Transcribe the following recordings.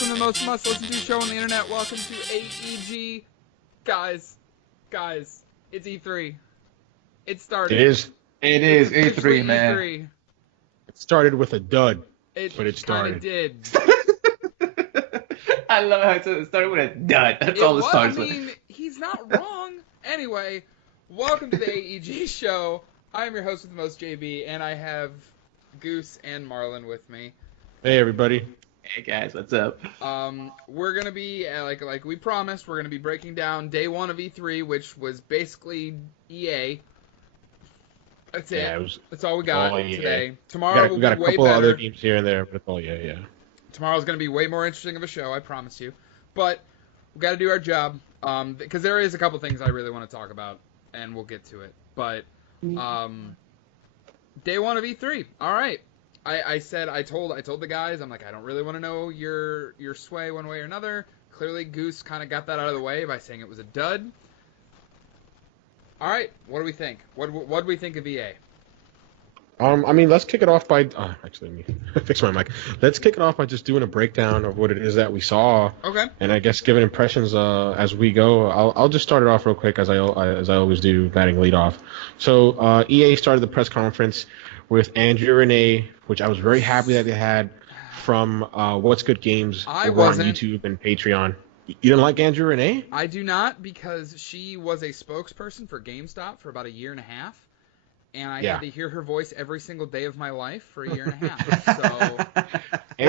Welcome to the most must-listen-to show on the internet. Welcome to AEG. Guys, it's E3. It started. It is E3, man. E3. It started with a dud, but it Kinda started. did. I love how it started with a dud. That's all it starts with. I mean, he's not wrong. Anyway, welcome to the AEG show. I'm your host with the most, JB, and I have Goose and Marlon with me. Hey, everybody. Hey guys, what's up? We're gonna be like we promised. We're gonna be breaking down day one of E3, which was basically EA. That's it. That's all we got today. Tomorrow we got a will be way couple better. other games here and there, but it's all yeah. Tomorrow's gonna be way more interesting of a show, I promise you. But we got to do our job, because there is a couple things I really want to talk about, and we'll get to it. But day one of E3. All right. I told the guys, I'm like, I don't really want to know your sway one way or another. Clearly, Goose kind of got that out of the way by saying it was a dud. All right, what do we think? What do we think of EA? I mean, let's kick it off by actually, let me fix my mic. Let's kick it off by just doing a breakdown of what it is that we saw. Okay. And I guess giving impressions as we go. I'll just start it off real quick as I always do, batting lead off. So EA started the press conference with Andrew Renee, which I was very happy that they had from What's Good Games over on YouTube and Patreon. You didn't like Andrew Renee? I do not, because she was a spokesperson for GameStop for about a year and a half, and I had to hear her voice every single day of my life for a year and a half. So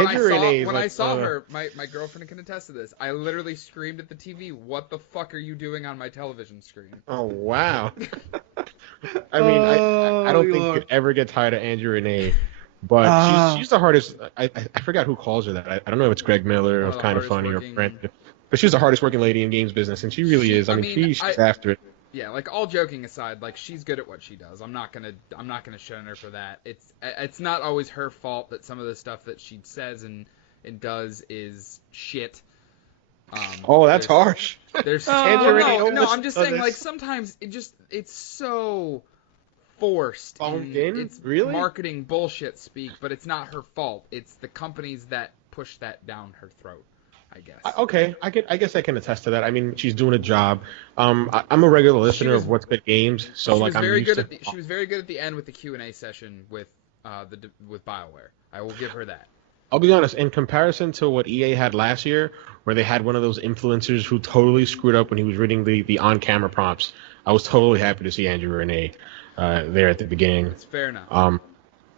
when I saw her, my girlfriend can attest to this, I literally screamed at the TV, "What the fuck are you doing on my television screen?" Oh, wow. I mean, I don't think you'd ever get tired of Andrew Renee, but she's the hardest. I forgot who calls her that. I don't know if it's Greg Miller or Kind of Funny or Brent, but she's the hardest working lady in games business, and she really is. I mean, she's after it. Yeah, like, all joking aside, like, she's good at what she does. I'm not gonna shun her for that. It's not always her fault that some of the stuff that she says and does is shit. That's harsh. There's no, I'm just saying, like, sometimes it's so forced. It's really marketing bullshit speak, but it's not her fault. It's the companies that push that down her throat, I guess. Okay, I guess I can attest to that. I mean, she's doing a job. I'm a regular listener of What's Good Games, so she like was very good at she was very good at the end with the Q&A session with BioWare. I will give her that. I'll be honest, in comparison to what EA had last year, where they had one of those influencers who totally screwed up when he was reading the on-camera prompts, I was totally happy to see Andrew Renee there at the beginning. That's fair enough.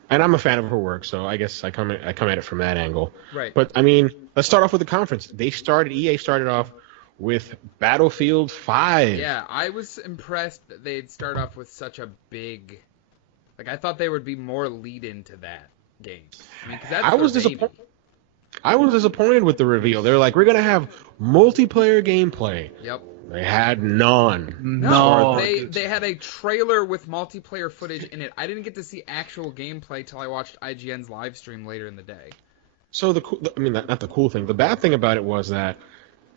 And I'm a fan of her work, so I guess I come at it from that angle. Right. But I mean, let's start off with the conference. EA started off with Battlefield 5. Yeah, I was impressed that they'd start off with such a big. Like, I thought there would be more lead into that game. I mean, 'cause that's I was disappointed with the reveal. They were like, we're gonna have multiplayer gameplay. Yep. They had none. No, they had a trailer with multiplayer footage in it. I didn't get to see actual gameplay till I watched IGN's live stream later in the day. So not the cool thing. The bad thing about it was that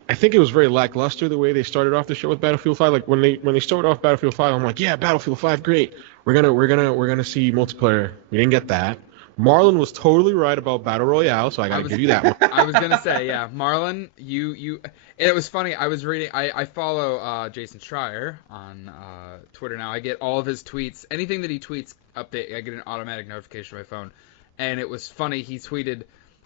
I think it was very lackluster the way they started off the show with Battlefield 5. Like when they started off Battlefield 5, I'm like, yeah, Battlefield 5, great. We're gonna see multiplayer. We didn't get that. Marlon was totally right about Battle Royale, so I gotta give you that one. I was gonna say, yeah, Marlon, you. And it was funny. I was reading. I follow Jason Schreier on Twitter now. I get all of his tweets. Anything that he tweets, update. I get an automatic notification on my phone. And it was funny. He tweeted,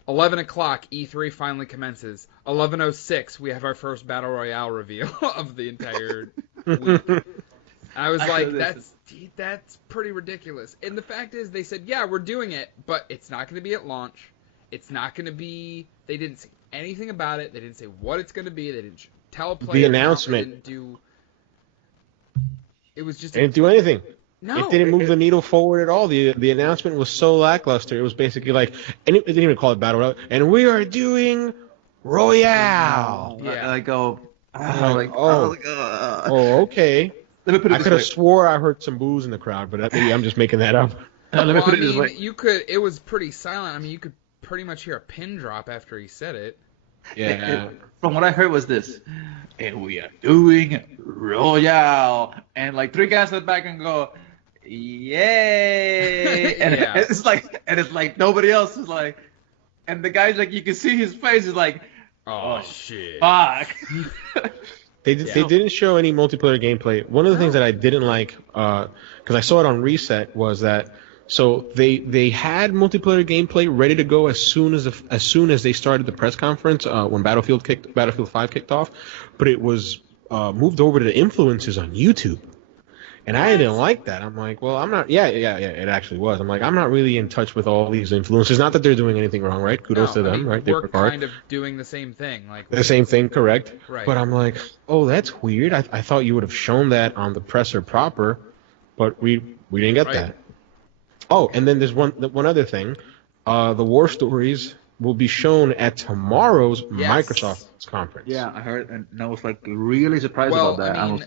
11 o'clock, E3 finally commences. 11:06, we have our first Battle Royale reveal of the entire week. I was like, that's pretty ridiculous. And the fact is, they said, yeah, we're doing it, but it's not going to be at launch. It's not going to be. They didn't say anything about it. They didn't say what it's going to be. They didn't tell players. The announcement. It was just. They didn't do anything. No, it didn't move the needle forward at all. The announcement was so lackluster. It was basically like, and it didn't even call it Battle Royale. And we are doing Royale. Yeah. Okay. Let me put it I could have swore I heard some boos in the crowd, but maybe I'm just making that up. Let me put it this way. It was pretty silent. I mean, you could pretty much hear a pin drop after he said it. Yeah. From what I heard was this, and we are doing Royale, and like three guys at the back and go, yay! And it's like nobody else is like, and the guy's like, you can see his face is like, Oh shit. Fuck. They didn't show any multiplayer gameplay. One of the things that I didn't like, because I saw it on Reset, was that so they had multiplayer gameplay ready to go as soon as they started the press conference when Battlefield 5 kicked off, but it was moved over to the influencers on YouTube. And I didn't like that. I'm like, well, I'm not. Yeah. It actually was. I'm like, I'm not really in touch with all these influencers. Not that they're doing anything wrong, right? Kudos to them, right? They We're work hard. kind of doing the same thing, like The same thing, correct? Right. But I'm like, oh, that's weird. I thought you would have shown that on the presser proper, but we didn't get that. Oh, and then there's one other thing. The war stories will be shown at tomorrow's Microsoft conference. Yeah, I heard, and I was like really surprised about that. I mean,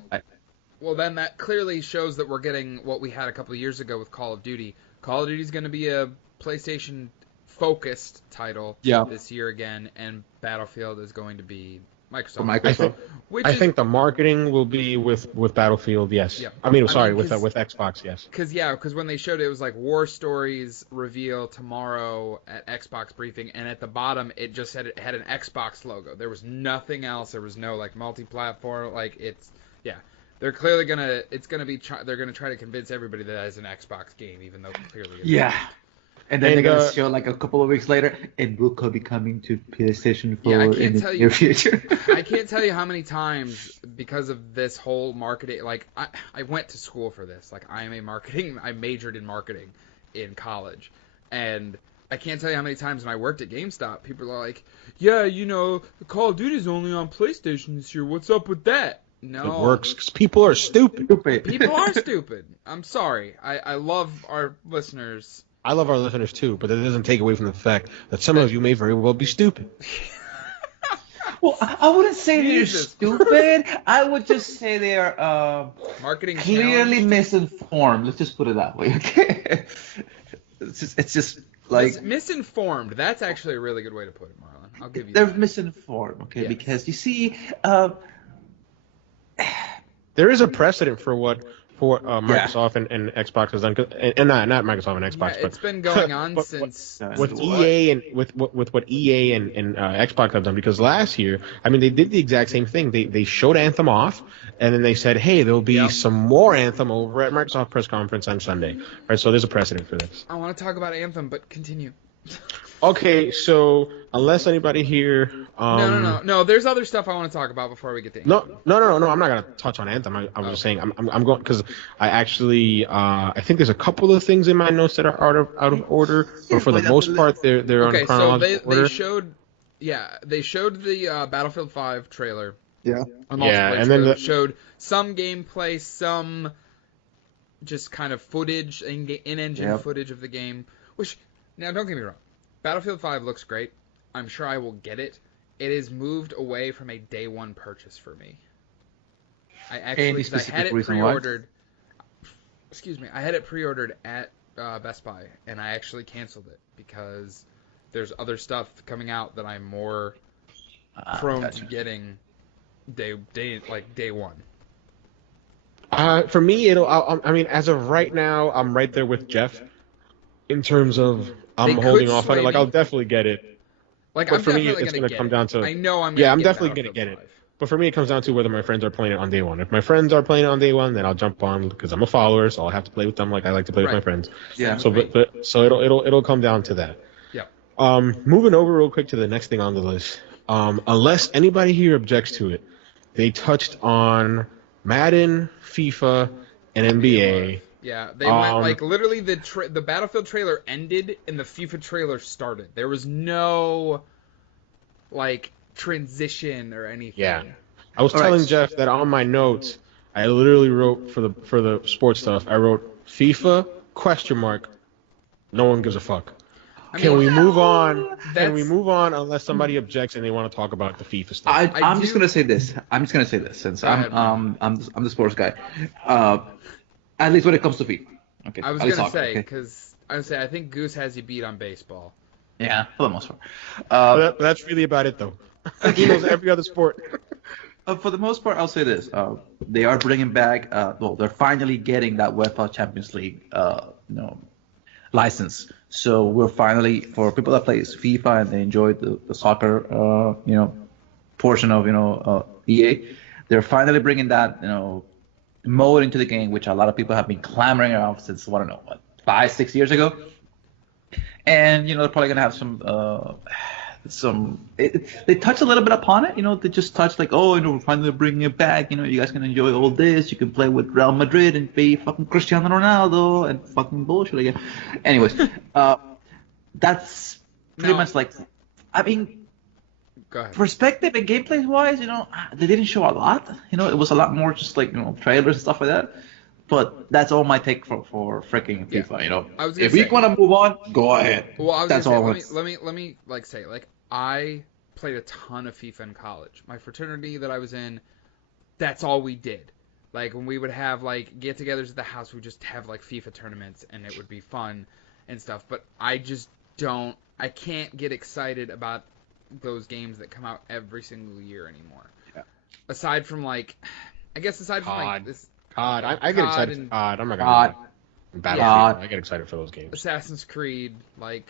well, then that clearly shows that we're getting what we had a couple of years ago with Call of Duty. Call of Duty is going to be a PlayStation-focused title this year again, and Battlefield is going to be Microsoft. I think the marketing will be with Battlefield, yes. Yeah. I mean, with Xbox, yes. Because when they showed it was like War Stories reveal tomorrow at Xbox briefing, and at the bottom it just said it had an Xbox logo. There was nothing else. There was no like multi-platform. Like they're clearly they're gonna try to convince everybody that it's an Xbox game, even though clearly it's not. And then they're gonna show like a couple of weeks later, it will be coming to PlayStation 4 in the near future. I can't tell you how many times because of this whole marketing. Like I went to school for this. Like I majored in marketing in college, and I can't tell you how many times when I worked at GameStop, people are like, "Yeah, Call of Duty's only on PlayStation this year. What's up with that?" No. It works because people are stupid. People are stupid. I'm sorry. I love our listeners. I love our listeners too, but that doesn't take away from the fact that some of you may very well be stupid. Well, I wouldn't say they're stupid. I would just say they're marketing clearly misinformed. Let's just put it that way, okay? It's just like misinformed. That's actually a really good way to put it, Marlon. I'll give you. They're that. misinformed, okay? Yes. Because you see, there is a precedent for what Microsoft and Xbox has done, and not Microsoft and Xbox, but it's been going on since with EA and with what EA and Xbox have done. Because last year, I mean, they did the exact same thing. They showed Anthem off, and then they said, "Hey, there'll be some more Anthem over at Microsoft press conference on Sunday." Right, so there's a precedent for this. I want to talk about Anthem, but continue. Okay, so unless anybody here, no. There's other stuff I want to talk about before we get to Anthem. No. I'm not gonna touch on Anthem. I was just saying I'm going because I actually I think there's a couple of things in my notes that are out of order, but for the most part they're on chronological order. They showed the Battlefield 5 trailer. Yeah. And then showed some gameplay, some just kind of footage, in-engine footage of the game. Which now don't get me wrong. Battlefield 5 looks great. I'm sure I will get it. It is moved away from a day one purchase for me. I had it pre-ordered. Excuse me. I had it pre-ordered at Best Buy, and I actually canceled it because there's other stuff coming out that I'm more prone to getting day one. For me, I mean, as of right now, I'm right there with Jeff in terms of I'm holding off on it. Like, I'll definitely get it. Like, but for me, it's going to come down to. I know I'm. I'm definitely going to get it. But for me, it comes down to whether my friends are playing it on day one. If my friends are playing it on day one, then I'll jump on because I'm a follower, so I'll have to play with them like I like to play with my friends. Yeah. So it'll come down to that. Yeah. Moving over real quick to the next thing on the list. Unless anybody here objects to it, they touched on Madden, FIFA, and NBA. Yeah, they went like literally the Battlefield trailer ended and the FIFA trailer started. There was no like transition or anything. Yeah, I was telling Jeff that on my notes, I literally wrote for the sports stuff. I wrote FIFA ? No one gives a fuck. Can we move on? Can we move on unless somebody objects and they want to talk about the FIFA stuff? I'm just gonna say this. Since I'm the sports guy. At least when it comes to FIFA. Okay. I was gonna say because I think Goose has you beat on baseball. Yeah, for the most part. That's really about it though. He knows every other sport. For the most part, I'll say this: they are bringing back. They're finally getting that UEFA Champions League, license. So we're finally, for people that play FIFA and they enjoy the soccer, portion of EA. They're finally bringing that mode into the game, which a lot of people have been clamoring around since 5-6 years ago. And they're probably gonna have they touch a little bit upon it. They just touch like, we're finally bringing it back. You guys can enjoy all this. You can play with Real Madrid and be fucking Cristiano Ronaldo and fucking bullshit again. Anyways, that's pretty much like, I mean, Go ahead. Perspective and gameplay wise, they didn't show a lot. It was a lot more just like trailers and stuff like that. But that's all my take for freaking FIFA. I was if we want to move on, go ahead. Well, I was that's all. Let me say I played a ton of FIFA in college. My fraternity that I was in, that's all we did. Like when we would have like get-togethers at the house, we'd just have like FIFA tournaments, and it would be fun and stuff. But I just I can't get excited about those games that come out every single year anymore. Yeah. Aside from like this. COD. I get excited for COD. I'm not gonna lie. Battlefield. I get excited for those games. Assassin's Creed, whatever.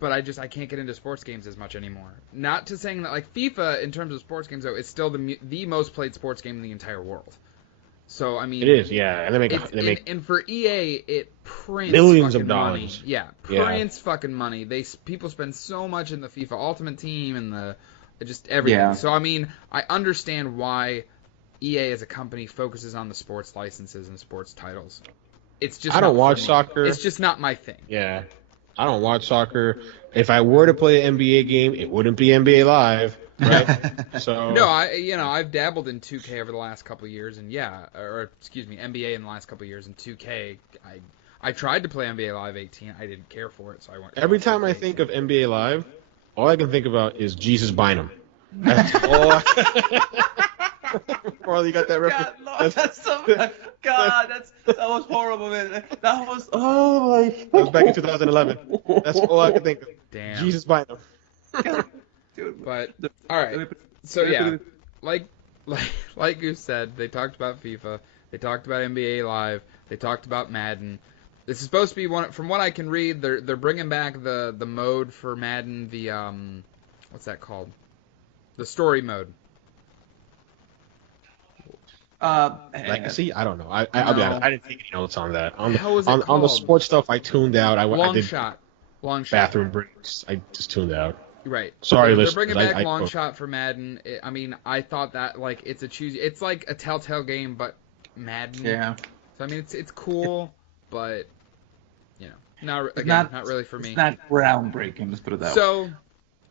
But I can't get into sports games as much anymore. Not to saying that like FIFA in terms of sports games though, it's still the most played sports game in the entire world. So I mean, it is, yeah. And they make and for EA, it prints millions of dollars. Money. Yeah, prints fucking money. People spend so much in the FIFA Ultimate Team and just everything. Yeah. So I mean, I understand why EA as a company focuses on the sports licenses and sports titles. It's just I don't watch soccer. It's just not my thing. Yeah, I don't watch soccer. If I were to play an NBA game, it wouldn't be NBA Live. Right. So no, I've dabbled in 2K over the last couple of years, and NBA in the last couple of years, and 2K. I tried to play NBA Live 18. I didn't care for it, so I went. Every time I think of NBA Live, all I can think about is Jesus Bynum. That's all. Marlon, you got that reference? That was horrible, man. That was That was back in 2011. That's all I can think of. Damn. Jesus Bynum. Dude, but all right, so yeah, like you said, they talked about FIFA, they talked about NBA Live, they talked about Madden. This is supposed to be one. From what I can read, they're bringing back the mode for Madden, the what's that called? The story mode. Legacy? I don't know. I'll be honest. I didn't take any notes on that. On the sports stuff, I tuned out. I did shot. Bathroom breaks. I just tuned out. Right. Sorry, they're listeners. Bringing back long shot for Madden. I thought that it's like a Telltale game, but Madden. Yeah. So I mean, it's cool, but not really for me. It's not groundbreaking. Let's put it that way. So,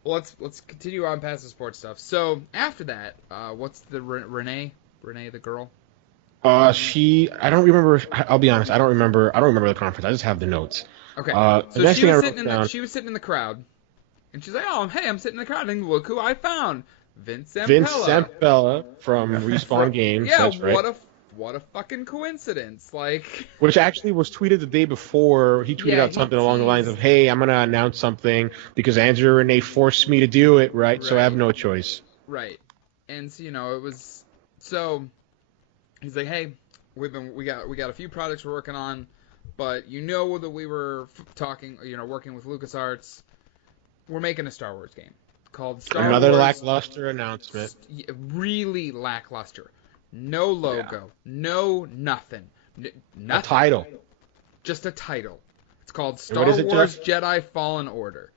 let's continue on past the sports stuff. So after that, what's the Renee the girl? I don't remember. I'll be honest. I don't remember the conference. I just have the notes. Okay. So she was sitting in the crowd. And she's like, hey, I'm sitting in the crowd, and look who I found. Vince Zampella from Respawn Games. Yeah, that's right. What a fucking coincidence. Which actually was tweeted the day before. He tweeted out something along the lines of, hey, I'm going to announce something because Andrew and Renee forced me to do it, right? So I have no choice. Right. And so, it was... So, he's like, hey, we got a few projects we're working on, but that we were working with LucasArts. We're making a Star Wars game called Star Wars. Another lackluster announcement. Really lackluster. No logo. No nothing. Nothing. A title. Just a title. It's called Star Wars Jedi Fallen Order.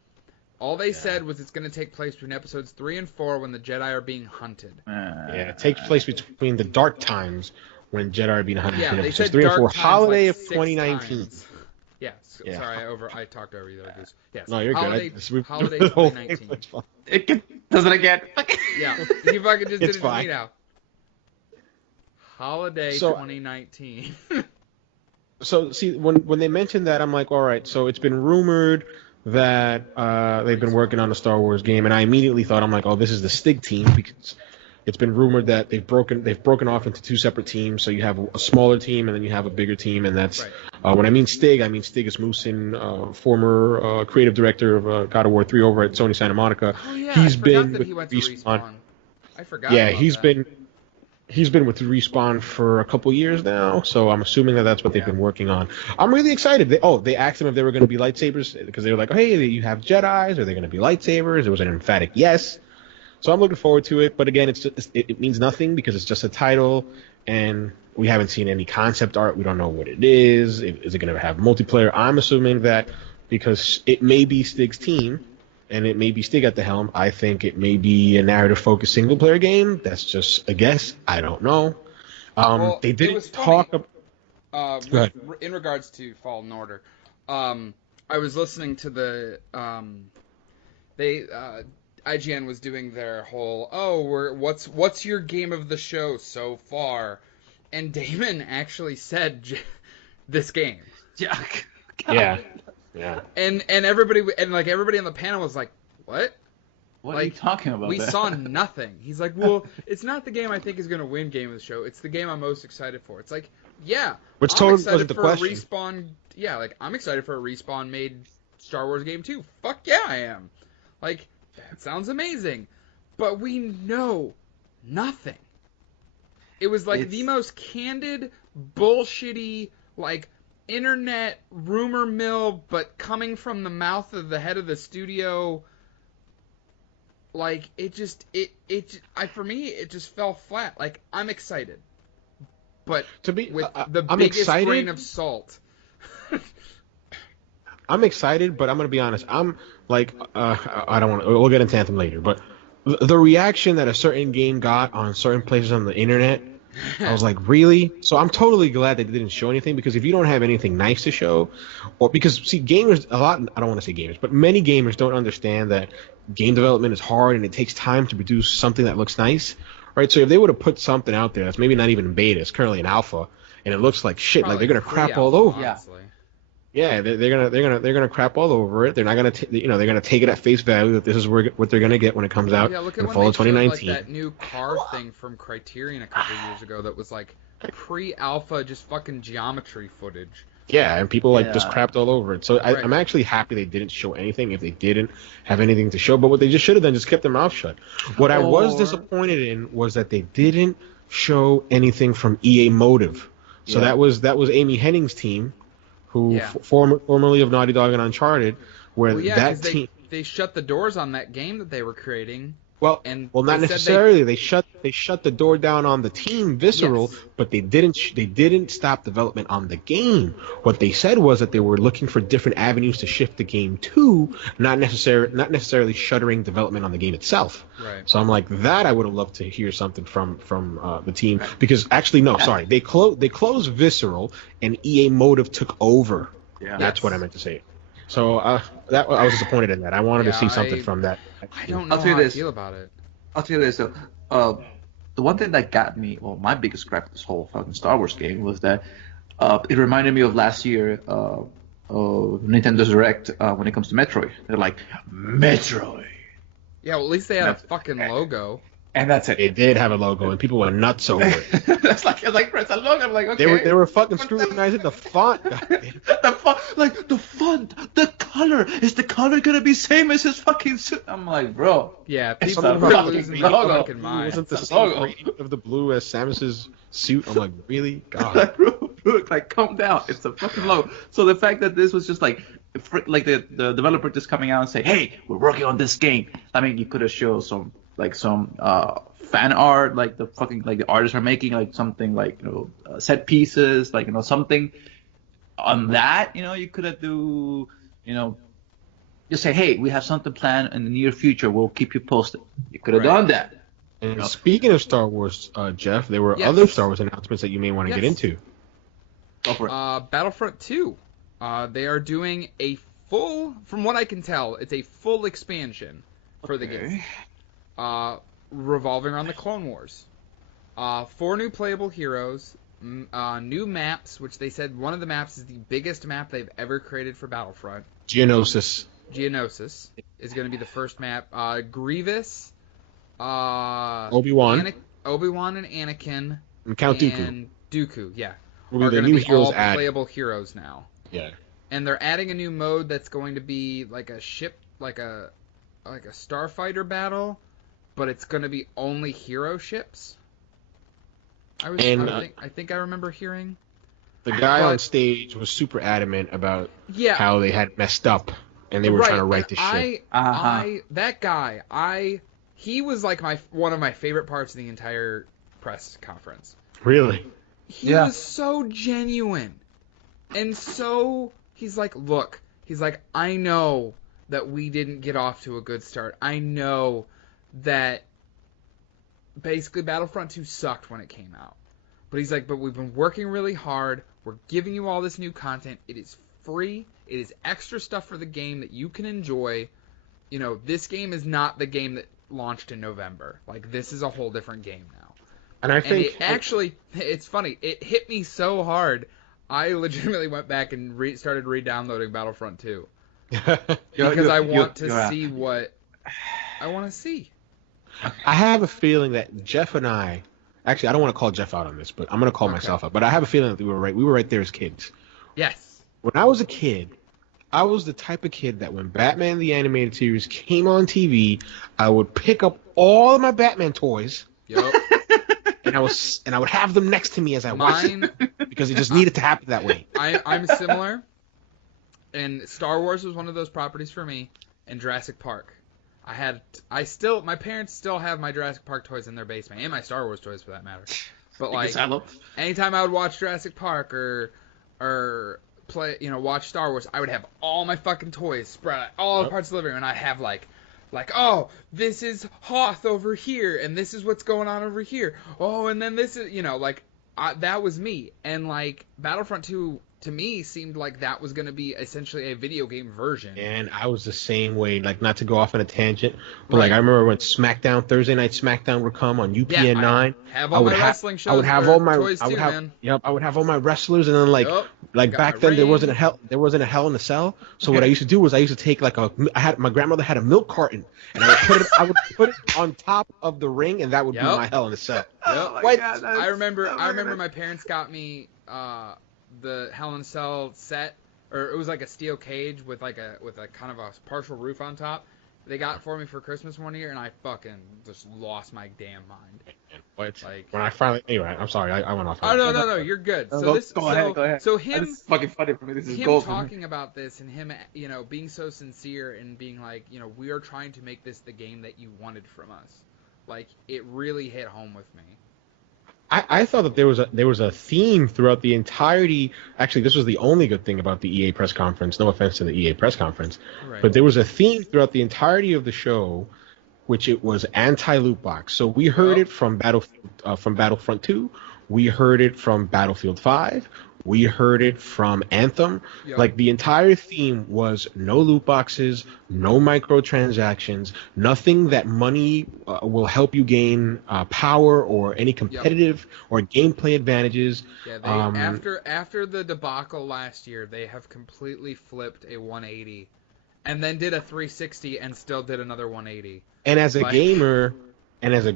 All they said was it's going to take place between episodes 3 and 4 when the Jedi are being hunted. It takes place between the dark times when Jedi are being hunted. Yeah, they said 3 and 4. Holiday of 2019. Yeah. Sorry, I talked over you there, Goose. Yes. No, you're Holiday, good. Holiday 2019. Does it again? Yeah. You fucking just did it to me now. Holiday 2019. So, see, when they mentioned that, I'm like, all right, so it's been rumored that they've been working on a Star Wars game, and I immediately thought, I'm like, oh, this is the Stig team, because it's been rumored that they've broken off into 2 separate teams, so you have a smaller team and then you have a bigger team, and that's when I mean Stig is Moosin, former creative director of God of War 3 over at Sony Santa Monica. Oh, yeah, he's I been that with he went to Respawn. I forgot. Yeah, he's been he's been with Respawn for a couple years now, so I'm assuming that that's what they've been working on. I'm really excited. They asked him if they were going to be lightsabers because they were like, hey, you have Jedis. Are they going to be lightsabers? It was an emphatic yes. So I'm looking forward to it. But again, it means nothing because it's just a title, and we haven't seen any concept art. We don't know what it is. Is it going to have multiplayer? I'm assuming that because it may be Stig's team, and it may be Stig at the helm. I think it may be a narrative-focused single-player game. That's just a guess. I don't know. They didn't talk about... in regards to Fallen Order, I was listening to the... IGN was doing their whole, what's your game of the show so far? And Damon actually said this game. Yeah. Yeah. And everybody on the panel was like, what? What are you talking about? We saw nothing. He's like, well, it's not the game I think is going to win game of the show. It's the game I'm most excited for. It's like, yeah. Which totally wasn't the question. Respawn, yeah, like, I'm excited for a Respawn made Star Wars game too. Fuck yeah, I am. Like, that sounds amazing. But we know nothing. It was like the most candid, bullshitty, like, internet rumor mill, but coming from the mouth of the head of the studio. Like, for me, it just fell flat. Like, I'm excited, but with the biggest grain of salt. I'm excited, but I'm gonna be honest. I'm like, I don't want to. We'll get into Anthem later, but the reaction that a certain game got on certain places on the internet, I was like, really? So I'm totally glad that they didn't show anything, because if you don't have anything nice to show, or because see, gamers I don't want to say gamers, but many gamers don't understand that game development is hard and it takes time to produce something that looks nice, right? So if they would have put something out there that's maybe not even in beta, it's currently in alpha, and it looks like shit, Probably like they're gonna crap alpha, all over. honestly. Yeah, they're gonna crap all over it. They're not gonna they're gonna take it at face value that this is what they're gonna get when it comes out look in at the fall of 2019. Like that new car thing from Criterion a couple years ago that was like pre-alpha, just fucking geometry footage. Yeah, and people just crapped all over it. So I'm actually happy they didn't show anything if they didn't have anything to show. But what they just should have done, just kept their mouth shut. What I was disappointed in was that they didn't show anything from EA Motive. So that was Amy Hennig's team, who formerly of Naughty Dog and Uncharted, where that team they shut the doors on that game that they were creating. Well, not necessarily. They shut the door down on the team, Visceral, but they didn't stop development on the game. What they said was that they were looking for different avenues to shift the game to, not necessarily shuttering development on the game itself. Right. So I'm like, that I would have loved to hear something from the team, because actually they closed Visceral and EA Motive took over. Yeah. That's what I meant to say. So I was disappointed in that. I wanted to see something from that. I don't know how I feel about it. I'll tell you this. So, the one thing that got me, my biggest gripe with this whole fucking Star Wars game was that it reminded me of last year Nintendo's Direct when it comes to Metroid. They're like, Metroid. Yeah, well, at least they had a fucking logo. And that's it. It did have a logo, and people were nuts over it. It's like it's a logo. I'm like, okay. They were fucking scrutinizing the font. The font, the color. Is the color gonna be same as his fucking suit? I'm like, bro. Yeah, people are losing their fucking mind. Wasn't the same rating of the blue as Samus's suit? I'm like, really? God. Like, bro, calm down. It's a fucking logo. So the fact that this was just like the developer just coming out and say, hey, we're working on this game. I mean, you could have shown some fan art, like the artists are making, like something like set pieces, like something on that. You could have just say, hey, we have something planned in the near future, we'll keep you posted. You could have done that. And speaking of Star Wars, Jeff, there were other Star Wars announcements that you may want to get into. Go for it. Battlefront 2, they are doing a full, from what I can tell, it's a full expansion for the game. Revolving around the Clone Wars. 4 new playable heroes, new maps, which they said one of the maps is the biggest map they've ever created for Battlefront. Geonosis is going to be the first map. Grievous, Obi-Wan and Anakin, and Count Dooku. And Dooku, yeah. Will are be the going new to be heroes all added. playable heroes now. Yeah. And they're adding a new mode that's going to be like a ship, like a starfighter battle, but it's going to be only hero ships. I think I remember hearing. The guy on But stage was super adamant about yeah, how they had messed up and they were trying to right the ship. That guy, he was like one of my favorite parts of the entire press conference. Really? He was so genuine. And so he's like, look, I know that we didn't get off to a good start. I know that basically Battlefront 2 sucked when it came out. But he's like, but we've been working really hard. We're giving you all this new content. It is free. It is extra stuff for the game that you can enjoy. You know, this game is not the game that launched in November. Like, this is a whole different game now. And I think... it's funny. It hit me so hard, I legitimately went back and started re-downloading Battlefront 2. Because I want to see what I want to see. I have a feeling that Jeff and I... Actually, I don't want to call Jeff out on this, but I'm going to call myself out. But I have a feeling that we were right. We were right there as kids. Yes. When I was a kid, I was the type of kid that when Batman the Animated Series came on TV, I would pick up all of my Batman toys. Yep. And I would have them next to me as I watched it because it just needed to happen that way. I'm similar. And Star Wars was one of those properties for me, and Jurassic Park. My parents still have my Jurassic Park toys in their basement, and my Star Wars toys for that matter. But like, anytime I would watch Jurassic Park or play, watch Star Wars, I would have all my fucking toys spread out all the parts of the living room, and I have like, oh, this is Hoth over here, and this is what's going on over here. Oh, and then this is, that was me. And like Battlefront 2 to me seemed like that was going to be essentially a video game version. And I was the same way, like not to go off on a tangent, but like I remember when Thursday Night SmackDown would come on UPN 9. I would have all my wrestlers, and then like back then there wasn't a Hell in a Cell. So what I used to do was I used to take my grandmother had a milk carton, and I would put it on top of the ring, and that would be my Hell in a Cell. Oh my God, I remember my parents got me the Hell in a Cell set, or it was like a steel cage with a kind of a partial roof on top. They got it for me for Christmas one year, and I fucking just lost my damn mind. When I finally, anyway, I'm sorry, I went off. Oh no, you're good. So go ahead. So him, this is fucking funny for me. This is him gold talking about this, and him, being so sincere and being like, we are trying to make this the game that you wanted from us. Like, it really hit home with me. I thought that there was a theme throughout the entirety. Actually, this was the only good thing about the EA press conference. No offense to the EA press conference, but there was a theme throughout the entirety of the show, which it was anti-loot box. So we heard it from Battlefront 2. We heard it from Battlefield 5. We heard it from Anthem. Yep. Like, the entire theme was no loot boxes, no microtransactions, nothing that money will help you gain power or any competitive or gameplay advantages. Yeah, after the debacle last year, they have completely flipped a 180, and then did a 360 and still did another 180. And as a gamer, and as a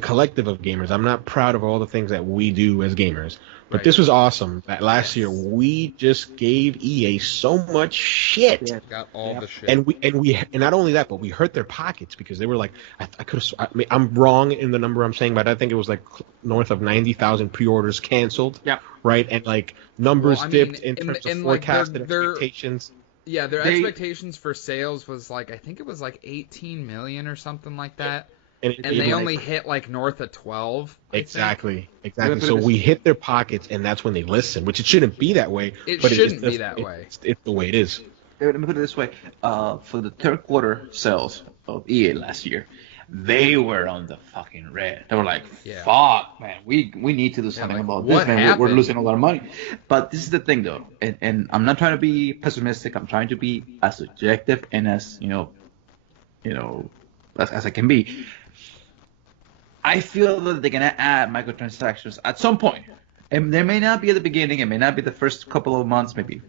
collective of gamers, I'm not proud of all the things that we do as gamers. But this was awesome. That last year we just gave EA so much shit. Yeah, got all the shit. And not only that, but we hurt their pockets because they were like, I'm wrong in the number I'm saying, but I think it was like north of 90,000 pre-orders canceled. Yeah. Right, and like numbers dipped in terms of forecasted expectations. Yeah, their expectations for sales was like, I think it was like 18 million or something like that. And they only hit like north of 12. Exactly. So we hit their pockets, and that's when they listen, which it shouldn't be that way. It's the way it is. Let me put it this way. For the third quarter sales of EA last year, they were on the fucking red. They were like, fuck, man, we need to do something about this, man. We're losing a lot of money. But this is the thing, though, and I'm not trying to be pessimistic. I'm trying to be as objective and as, as I can be. I feel that they're gonna add microtransactions at some point, and they may not be at the beginning. It may not be the first couple of months, maybe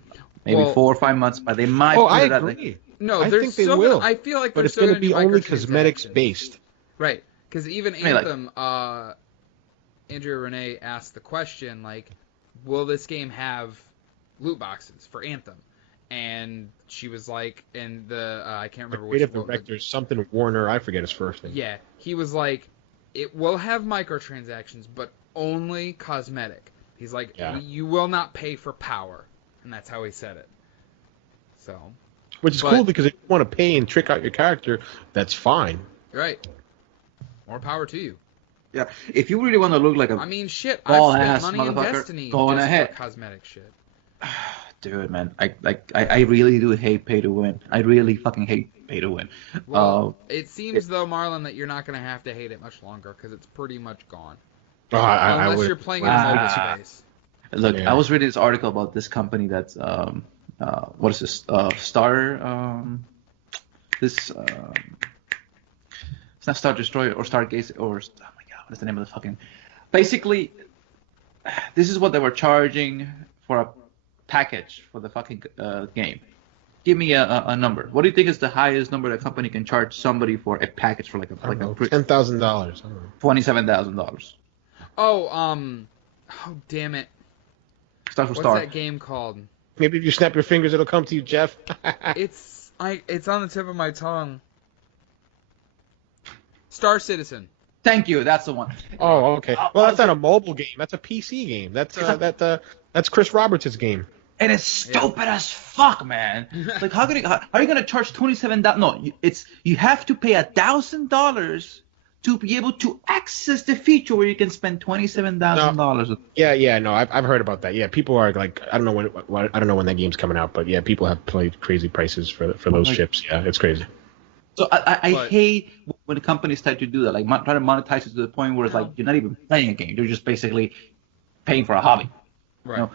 4 or 5 months, but they might. Oh, I agree. No, I think they will. I feel like, but it's going to be only cosmetics based. Right, because even Anthem, Andrea Renee asked the question, like, will this game have loot boxes for Anthem? And she was like, and I can't remember which creative director, something Warner, I forget his first name. Yeah, he was like, it will have microtransactions, but only cosmetic. He's like, Yeah. you will not pay for power, and that's how he said it. So, Which is but- cool because if you want to pay and trick out your character, that's fine. right, more power to you. Yeah, if you really want to look like a I mean, shit, ball I've ass spent money in motherfucker, Destiny go on just ahead. for cosmetic shit. dude, man, I really do hate pay to win. I really fucking hate pay to win. Well, it seems though, Marlon, that you're not gonna have to hate it much longer because it's pretty much gone. I Unless would. you're playing in a mobile Wow. space. Look, Yeah. I was reading this article about this company that's what is this Star this it's not Star Destroyer or Stargaze or oh my god, what is the name of the fucking basically this is what they were charging for a package for the fucking game. Give me a number. What do you think is the highest number that company can charge somebody for a package for like a $10,000. $27,000? Oh, damn it. Starts with What's Star. that game called? Maybe if you snap your fingers, it'll come to you, Jeff. It's on the tip of my tongue. Star Citizen. Thank you. That's the one. Oh, okay. Well, that's not a mobile game. That's a PC game. That's Chris Roberts' game. And it's stupid as fuck, man. Like, how are you gonna charge $27? No, you have to pay $1,000 to be able to access the feature where you can spend $27,000. Yeah, no, I've heard about that. Yeah, people are like, I don't know when that game's coming out, but yeah, people have played crazy prices for those ships. Yeah, it's crazy. So I hate when the companies start to do that, like try to monetize it to the point where it's like you're not even playing a game; you're just basically paying for a hobby. Right. You know?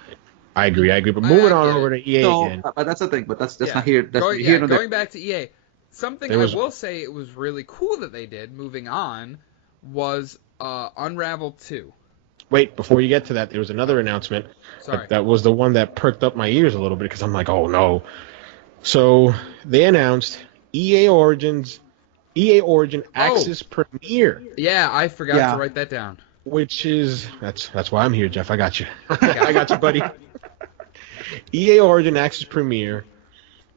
I agree. But moving on over to EA So, again. but that's the thing. But that's Yeah. not here. That's here nor there. Going back to EA, something I will say it was really cool that they did. Moving on, was Unravel 2. Wait, before you get to that, there was another announcement. Sorry. That was the one that perked up my ears a little bit because I'm like, oh no. So they announced EA Origin Access Premier, Yeah, I forgot to write that down. which is that's why I'm here, Jeff. I got you. I got you, buddy. EA Origin Access Premier,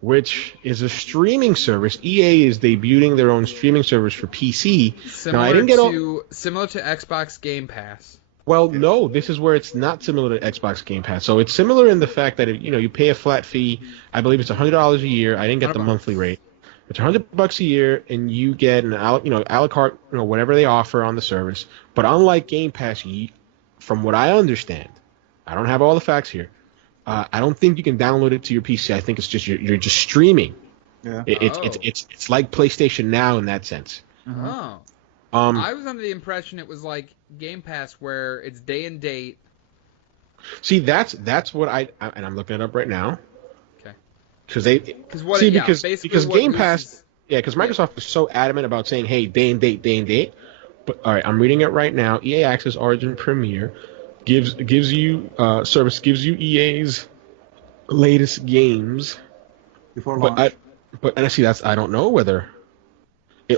which is a streaming service. EA is debuting their own streaming service for PC. Similar now I didn't get similar to Xbox Game Pass. Well, no, this is where it's not similar to Xbox Game Pass. So it's similar in the fact that you pay a flat fee. I believe it's $100 a year. I didn't get the monthly rate. It's $100 a year, and you get an a la carte, whatever they offer on the service. But unlike Game Pass, from what I understand, I don't have all the facts here. I don't think you can download it to your PC. I think it's just you're just streaming. Yeah. It's like PlayStation Now in that sense. Oh. I was under the impression it was like Game Pass where it's day and date. See, that's what and I'm looking it up right now. Okay. Because Game Pass, because Microsoft is so adamant about saying, hey, day and date. But all right, I'm reading it right now. EA Access Origin Premier gives you EA's latest games. Before launch. But I see I don't know whether.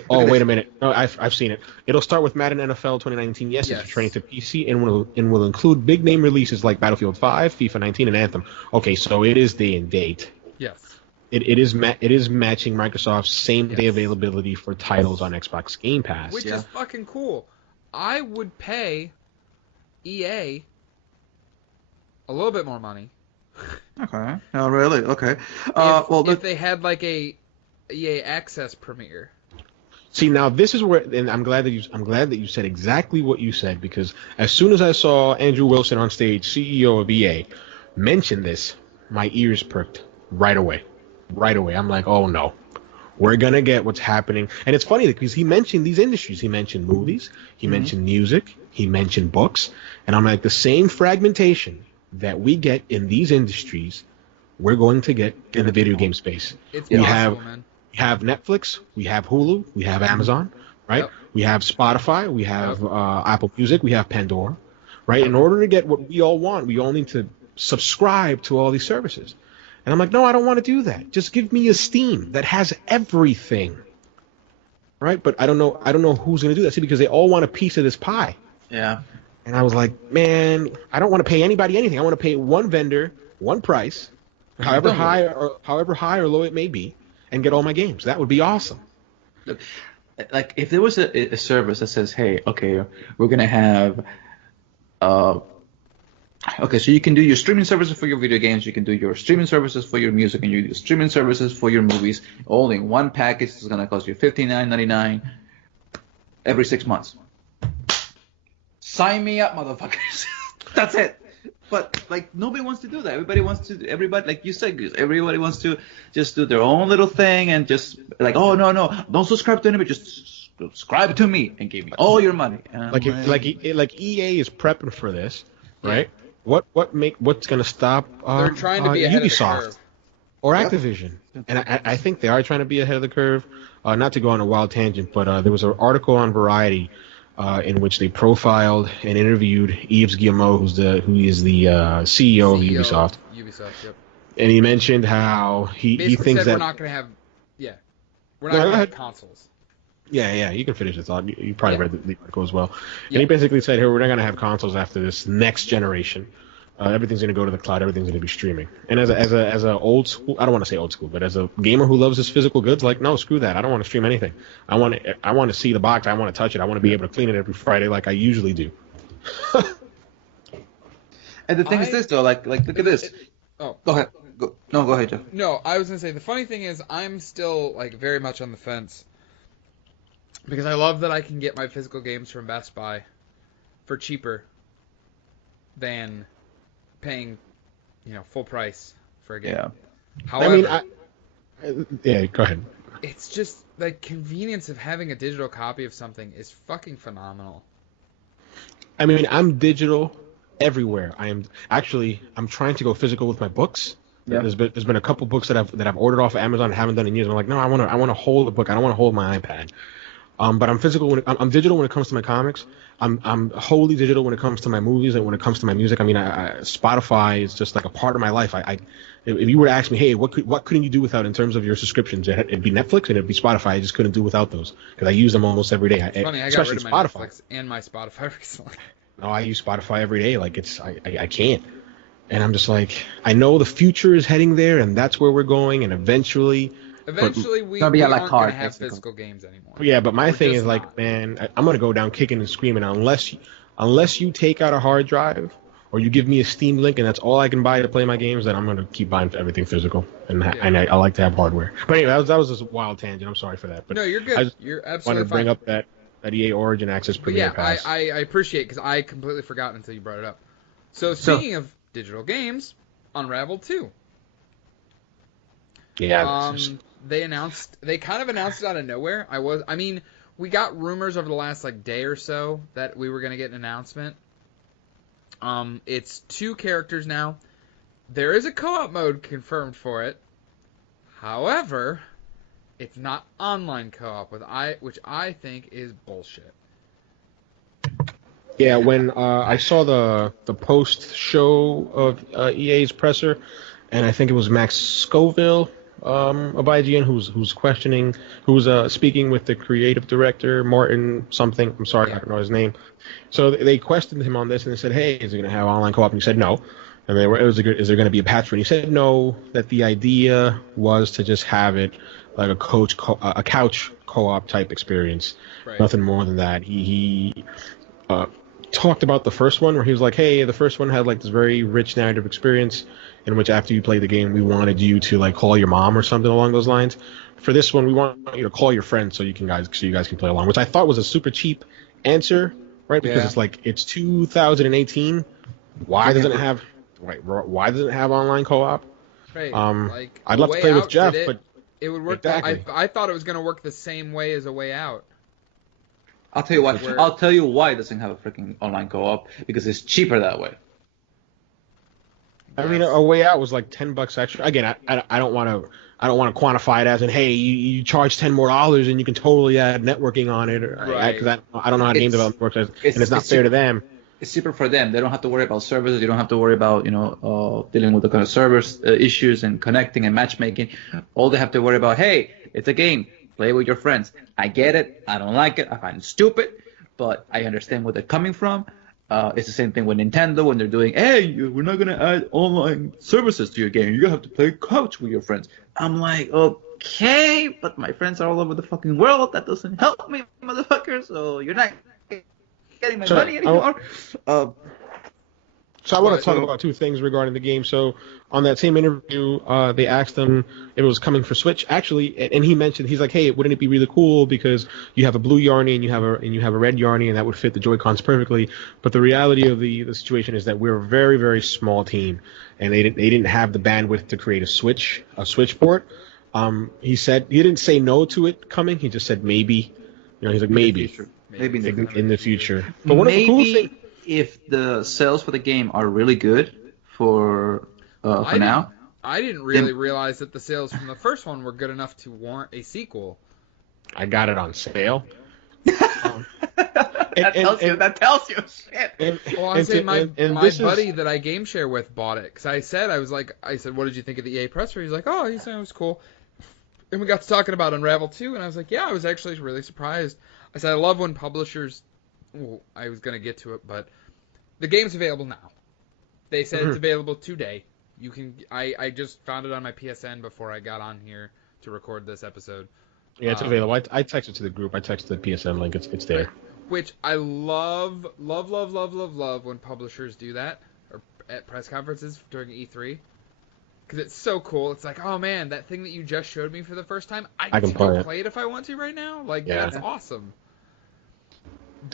Wait a minute. No, I've seen it. It'll start with Madden NFL 2019. Yes, it's returning to PC and will include big name releases like Battlefield 5, FIFA 19, and Anthem. Okay, so it is day and date. Yes. It is matching Microsoft's same day availability for titles on Xbox Game Pass. Which is fucking cool. I would pay EA a little bit more money. Okay. Oh, really? Okay. If they had like a EA Access Premier. See, now this is where, and I'm glad that you said exactly what you said, because as soon as I saw Andrew Wilson on stage, CEO of EA, mention this, my ears perked right away. I'm like, oh no, we're gonna get what's happening. And it's funny because he mentioned these industries. He mentioned movies, he mentioned music, he mentioned books, and I'm like, the same fragmentation that we get in these industries, we're going to get in the video game space. It's possible, man. We have Netflix, we have Hulu, we have Amazon, right? Yep. We have Spotify, we have Apple Music, we have Pandora, right? In order to get what we all want, we all need to subscribe to all these services. And I'm like, no, I don't want to do that. Just give me a Steam that has everything, right? But I don't know who's going to do that. See, because they all want a piece of this pie. Yeah. And I was like, man, I don't want to pay anybody anything. I want to pay one vendor, one price, however high or low it may be, and get all my games. That would be awesome. Look, like if there was a service that says, hey, okay, we're gonna have Okay, so you can do your streaming services for your video games, you can do your streaming services for your music, and your streaming services for your movies. All in one package is going to cost you $59.99 every 6 months. Sign me up, motherfuckers. That's it. But like nobody wants to do that. Everybody, like you said, everybody wants to just do their own little thing and just like, oh no, don't subscribe to anybody, just subscribe to me and give me all your money. Like EA is prepping for this, right? What's gonna stop? They're trying to be ahead Ubisoft of the curve. or Activision, and I think they are trying to be ahead of the curve. Not to go on a wild tangent, but there was an article on Variety in which they profiled and interviewed Yves Guillemot, who is the CEO of Ubisoft. Ubisoft, yep. And he mentioned how he thinks that we're not going to have, we're not going to have consoles. Yeah, you can finish the thought. You probably read the article as well. Yeah. And he basically said, here, we're not going to have consoles after this next generation. Everything's going to go to the cloud. Everything's going to be streaming. And as a old school, I don't want to say old school, but as a gamer who loves his physical goods, like, no, screw that. I don't want to stream anything. I want to see the box. I want to touch it. I want to be able to clean it every Friday like I usually do. And the thing is this, though, like look at this. Go ahead. Go ahead, Jeff. No, I was going to say, the funny thing is I'm still, like, very much on the fence. Because I love that I can get my physical games from Best Buy for cheaper than paying, full price for a game. Yeah. However, go ahead. It's just the convenience of having a digital copy of something is fucking phenomenal. I mean, I'm digital everywhere. I'm trying to go physical with my books. Yeah. There's been a couple books that I've ordered off of Amazon and haven't done in years. I'm like, no, I want to hold the book. I don't want to hold my iPad. But I'm digital when it comes to my comics. I'm wholly digital when it comes to my movies and when it comes to my music. I mean, Spotify is just like a part of my life. If you were to ask me, hey, what couldn't you do without in terms of your subscriptions? It'd be Netflix and it'd be Spotify. I just couldn't do without those because I use them almost every day. It's funny, I got rid of my Netflix and my Spotify recently. No, I use Spotify every day. Like I can't. And I'm just like, I know the future is heading there, and that's where we're going, and eventually we aren't going to have physical games anymore. Yeah, but my thing is like, man, I'm going to go down kicking and screaming unless you take out a hard drive or you give me a Steam link and that's all I can buy to play my games, then I'm going to keep buying everything physical. And I like to have hardware. But anyway, that was just a wild tangent. I'm sorry for that. But no, you're good. You're absolutely fine. Wanted to bring up that EA Origin Access Premier Pass. I appreciate it because I completely forgot until you brought it up. So speaking of digital games, Unravel 2. Yeah. They kind of announced it out of nowhere. We got rumors over the last day or so that we were going to get an announcement. It's 2 characters now. There is a co-op mode confirmed for it. However, it's not online co-op, which I think is bullshit. Yeah, when I saw the post-show of EA's presser, and I think it was Max Scoville of IGN who's speaking with the creative director, Martin something. I'm sorry, I don't know his name. So they questioned him on this, and they said, hey, is it going to have online co-op? And he said no. And is there going to be a patch for it? And he said no, that the idea was to just have it like a couch co-op type experience. Right. Nothing more than that. He talked about the first one where he was like, hey, the first one had this very rich narrative experience in which after you play the game, we wanted you to call your mom or something along those lines. For this one, we want you to call your friends so you guys can play along, which I thought was a super cheap answer, right? Because it's 2018. Why doesn't it have online co-op? Right. I'd love to play with Jeff, but it would work. Exactly. I thought it was going to work the same way as A Way Out. I'll tell you why. I'll tell you why it doesn't have a freaking online co-op, because it's cheaper that way. I mean, A Way Out was $10 extra. Again, I don't want to quantify it as in, hey, you charge $10 more and you can totally add networking on it, right? Because I don't know how game development works, and it's not fair to them. It's cheaper for them. They don't have to worry about services. You don't have to worry about dealing with the kind of servers issues and connecting and matchmaking. All they have to worry about, hey, it's a game. Play with your friends. I get it. I don't like it. I find it stupid, but I understand where they're coming from. It's the same thing with Nintendo when they're doing, hey, we're not going to add online services to your game. You're going to have to play couch with your friends. I'm like, okay, but my friends are all over the fucking world. That doesn't help me, motherfucker. So you're not getting my money anymore. So I want to talk about two things regarding the game. So on that same interview, they asked him if it was coming for Switch. Actually, and he mentioned he's like, "Hey, wouldn't it be really cool because you have a blue Yarny and you have a red Yarny, and that would fit the Joy-Cons perfectly." But the reality of the situation is that we're a very, very small team, and they didn't have the bandwidth to create a Switch port. He said he didn't say no to it coming. He just said maybe. He's like maybe in the future. But one of the cool things. If the sales for the game are really good for now. I didn't really realize that the sales from the first one were good enough to warrant a sequel. I got it on sale. That tells you shit. My buddy that I game share with bought it because I said, what did you think of the EA press release? He's like, oh, he said it was cool. And we got to talking about Unravel 2, and I was like, yeah, I was actually really surprised. I said, I love when publishers. Well, I was going to get to it, but the game's available now. They said it's available today. You can. I just found it on my PSN before I got on here to record this episode. Yeah, it's available. I texted to the group. I texted the PSN link. It's there. Which I love when publishers do that or at press conferences during E3. Because it's so cool. It's like, oh man, that thing that you just showed me for the first time, I can play it if I want to right now. Like, that's awesome.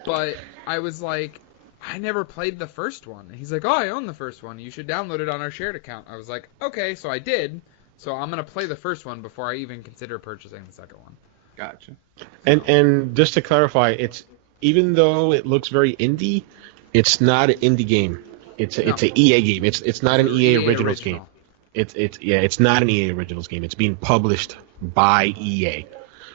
But I was like, I never played the first one. He's like, oh, I own the first one. You should download it on our shared account. I was like, okay, so I did. So I'm going to play the first one before I even consider purchasing the second one. Gotcha. And just to clarify, it's even though it looks very indie, it's not an indie game. It's an EA game. It's not an EA Originals game. It's not an EA Originals game. It's being published by EA.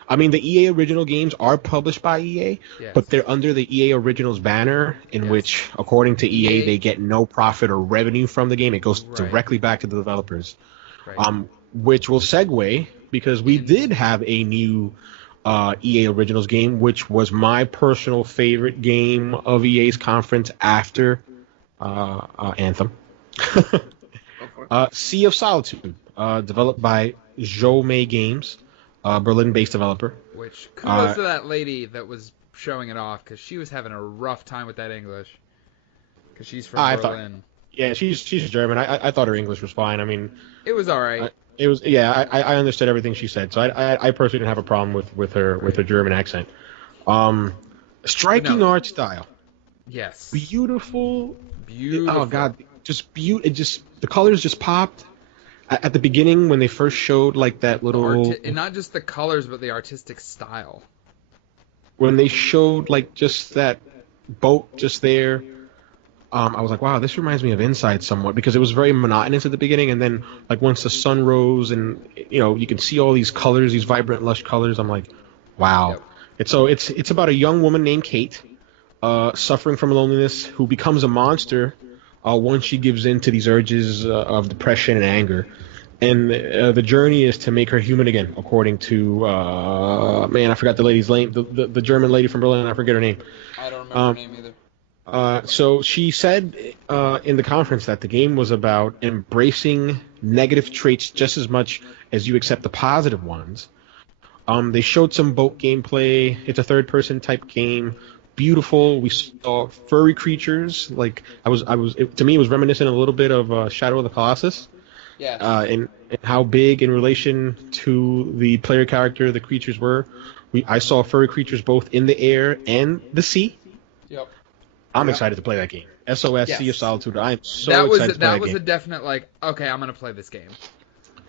I mean, the EA Original games are published by EA, but they're under the EA Originals banner, in which, according to EA, they get no profit or revenue from the game. It goes directly back to the developers, which will segue, because we did have a new EA Originals game, which was my personal favorite game of EA's conference after Anthem. Sea of Solitude, developed by Zhou Games. Berlin-based developer. Which kudos to that lady that was showing it off, because she was having a rough time with that English. Because she's from Berlin. She's German. I thought her English was fine. I mean, it was all right. I understood everything she said, so I personally didn't have a problem with her German accent. Striking art style. Yes. Beautiful. Oh God, the colors just popped. At the beginning, when they first showed like that little, and not just the colors, but the artistic style. When they showed like just that boat just there, I was like, wow, this reminds me of Inside somewhat, because it was very monotonous at the beginning, and then like once the sun rose and you can see all these colors, these vibrant, lush colors, I'm like, wow. Yep. It's about a young woman named Kate, suffering from loneliness, who becomes a monster. Once she gives in to these urges of depression and anger. And the journey is to make her human again, according to, I forgot the lady's name, the German lady from Berlin, I forget her name. I don't remember her name either. So she said in the conference that the game was about embracing negative traits just as much as you accept the positive ones. They showed some boat gameplay. It's a third-person type game. Beautiful. We saw furry creatures. Like to me, it was reminiscent a little bit of Shadow of the Colossus. Yeah. And how big in relation to the player character the creatures were. I saw furry creatures both in the air and the sea. Yep. I'm excited to play that game. SOS Sea of Solitude. I'm so excited to play that game. That was a definite okay, I'm gonna play this game.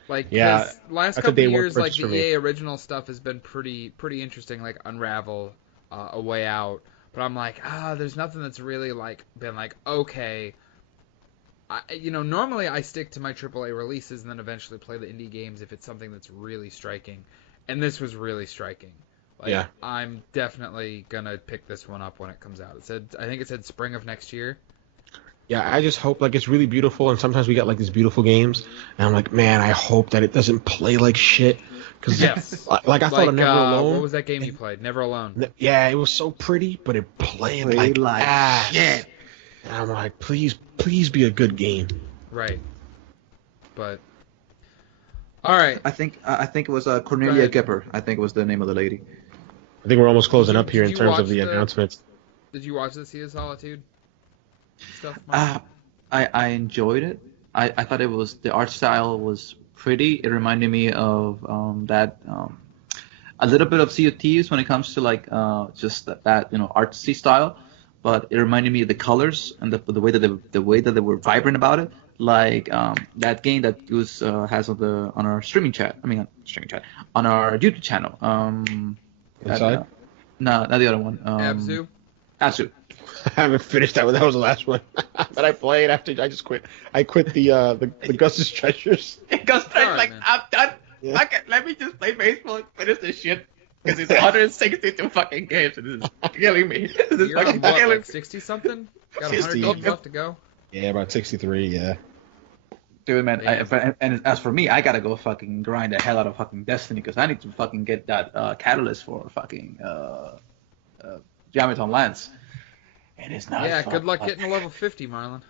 Last couple of years, like the EA original stuff has been pretty interesting, like Unravel, A Way Out. But I'm like, there's nothing that's really been okay. Normally I stick to my AAA releases and then eventually play the indie games if it's something that's really striking. And this was really striking. I'm definitely gonna pick this one up when it comes out. I think it said spring of next year. Yeah, I just hope it's really beautiful, and sometimes we get these beautiful games, and I'm like, man, I hope that it doesn't play like shit. Cause I thought of Never Alone. What was that game you played? Never Alone. Yeah, it was so pretty, but it played like shit. And I'm like, please be a good game. Right. But all right. I think it was Cornelia Gepper. I think it was the name of the lady. I think we're almost closing up here in terms of the announcements. Did you watch the Sea of Solitude stuff? I enjoyed it. I thought the art style was pretty. It reminded me of a little bit of Sea of Thieves when it comes to like just that artsy style, but it reminded me of the colors and the way that they were vibrant about it, like that game that was has on our streaming chat. I mean, not streaming chat, on our YouTube channel. Inside? No, not the other one. Abzu? Abzu. I haven't finished that one. That was the last one that I played after I just quit. I quit the Gus's Treasures. Gus Sorry, like, man. I'm done. Yeah. Fuck it, let me just play baseball and finish this shit. Because it's 162 fucking games and this is killing me. This is You're on fucking what, killing like 60 something? Got 100 60. games left to go. Yeah, about 63. Yeah. Dude, man, Yeah. and as for me, I gotta go fucking grind the hell out of fucking Destiny because I need to fucking get that catalyst for fucking Geometry Lance. And it's not. Yeah, good luck getting to level 50, Marlon.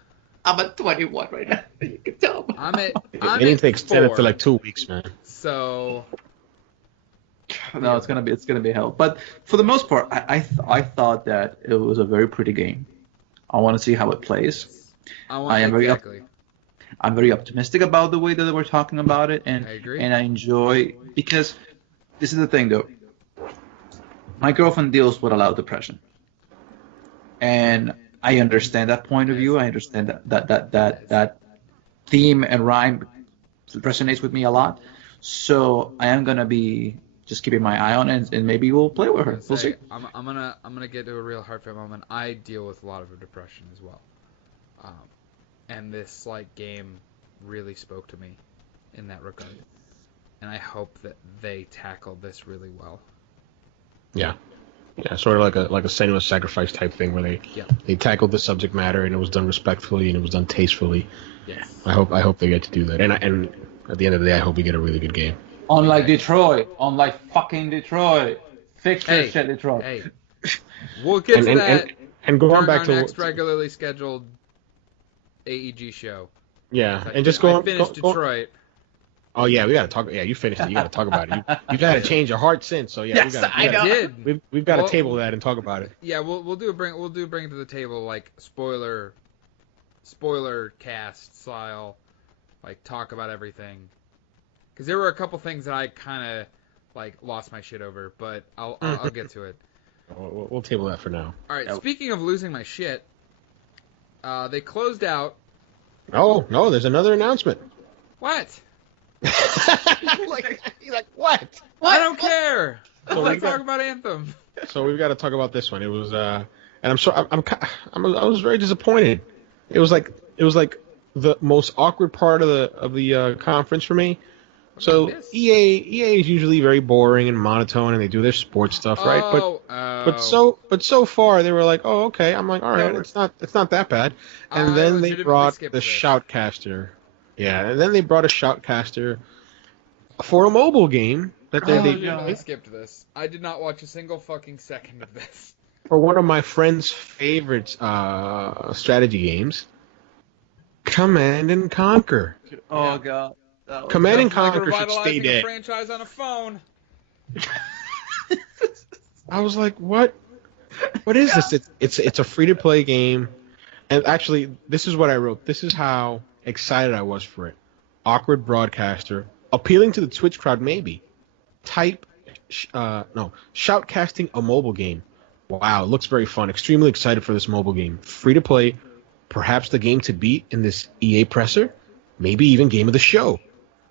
I'm at 21 right now. You can tell. I'm at It needs to extend it 4. for like 2 weeks, man. So No, it's gonna be hell. But for the most part, I thought that it was a very pretty game. I want to see how it plays. I am very I'm very optimistic about the way that we're talking about it, and I agree. and I enjoy because this is the thing though. My girlfriend deals with a lot of depression, and I understand that point of view. I understand that theme and rhyme resonates with me a lot. So I am gonna be just keeping my eye on it, and maybe we'll play with her. We'll see. I'm gonna get to a real heartfelt moment. I deal with a lot of depression as well, and this like game really spoke to me in that regard, and I hope that they tackled this really well. Yeah. Yeah, sort of like a strenuous sacrifice type thing where they tackled the subject matter and it was done respectfully and it was done tastefully. Yes. I hope they get to do that. And at the end of the day, I hope we get a really good game. Unlike Detroit, unlike fucking Detroit, fix your shit, Detroit. Hey, we'll get to that. And going during back our to next regularly scheduled AEG show. yeah, and just going. I finished Detroit. Oh yeah, we gotta talk. Yeah, you finished it. You gotta talk about it. You gotta change your heart since. So yeah, Yes, I know. Did. We've got to Well, table that and talk about it. Yeah, we'll bring it to the table like spoiler cast style, like talk about everything. Because there were a couple things that I kind of like lost my shit over, but I'll get to it. We'll table that for now. All right. Yep. Speaking of losing my shit, they closed out. Oh no, there's another announcement. What? He's like what? I don't care. So Let's we got- talk about Anthem. So we've got to talk about this one. It was and I was very disappointed. It was like the most awkward part of the conference for me. So This? EA is usually very boring and monotone, and they do their sports stuff, right? But so far they were like, oh okay. I'm like, all right, it's not that bad. And I then they legitimately brought skipped the this. Shoutcaster. Yeah, and then they brought a Shoutcaster for a mobile game that I they legitimately skipped this. I did not watch a single fucking second of this. for one of my friend's favorite strategy games, Command and Conquer. Oh god. Command and Like Conquer should stay revitalizing a dead. franchise on a phone. I was like, what? What is this? It's a free to play game, and actually, this is what I wrote. This is how excited I was for it. Awkward broadcaster, appealing to the Twitch crowd, maybe. Shoutcasting a mobile game. Wow, looks very fun. Extremely excited for this mobile game. Free to play, perhaps the game to beat in this EA presser, maybe even game of the show.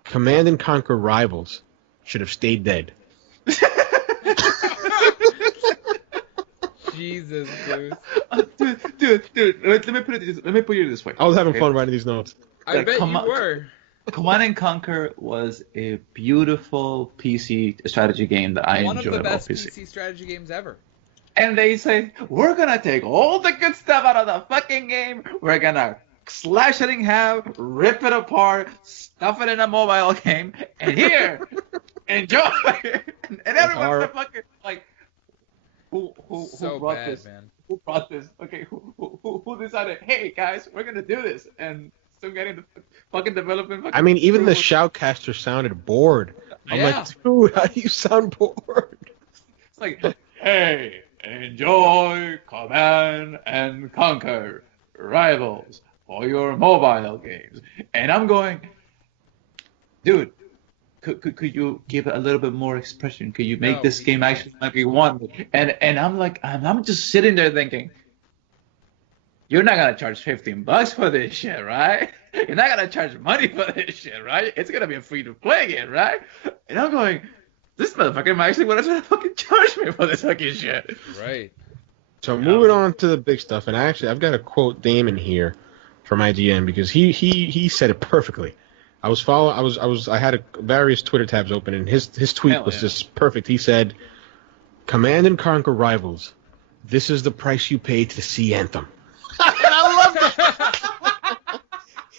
Command and Conquer Rivals should have stayed dead. Jesus, dude. Dude, let me put it this way. I was having fun writing these notes. I Like, bet come you on. were. Command and Conquer was a beautiful PC strategy game that I One of enjoyed the on best PC. PC strategy games ever. And they say, we're gonna take all the good stuff out of the fucking game, we're gonna slash it in half, rip it apart, stuff it in a mobile game, and here, enjoy. And everyone's fucking like, who So brought bad, this? man. Who brought this? Okay, who decided? Hey guys, we're gonna do this, and still getting the fucking development. I mean, even the Shoutcaster sounded bored. I'm Yeah. like, dude, how do you sound bored? It's like, hey, enjoy Command and Conquer Rivals for your mobile games. And I'm going, dude, could you give it a little bit more expression? Could you make this game actually like we want? And I'm like, I'm just sitting there thinking, you're not gonna charge $15 for this shit, right? You're not gonna charge money for this shit, right? It's gonna be a free-to-play game, right? And I'm going, this motherfucker might actually want to fucking charge me for this fucking shit. Right. So moving on to the big stuff, and I've got to quote Damon here from IGN because he said it perfectly. I had various Twitter tabs open, and his tweet was just perfect. He said, "Command and Conquer Rivals, this is the price you pay to see Anthem." And I love that.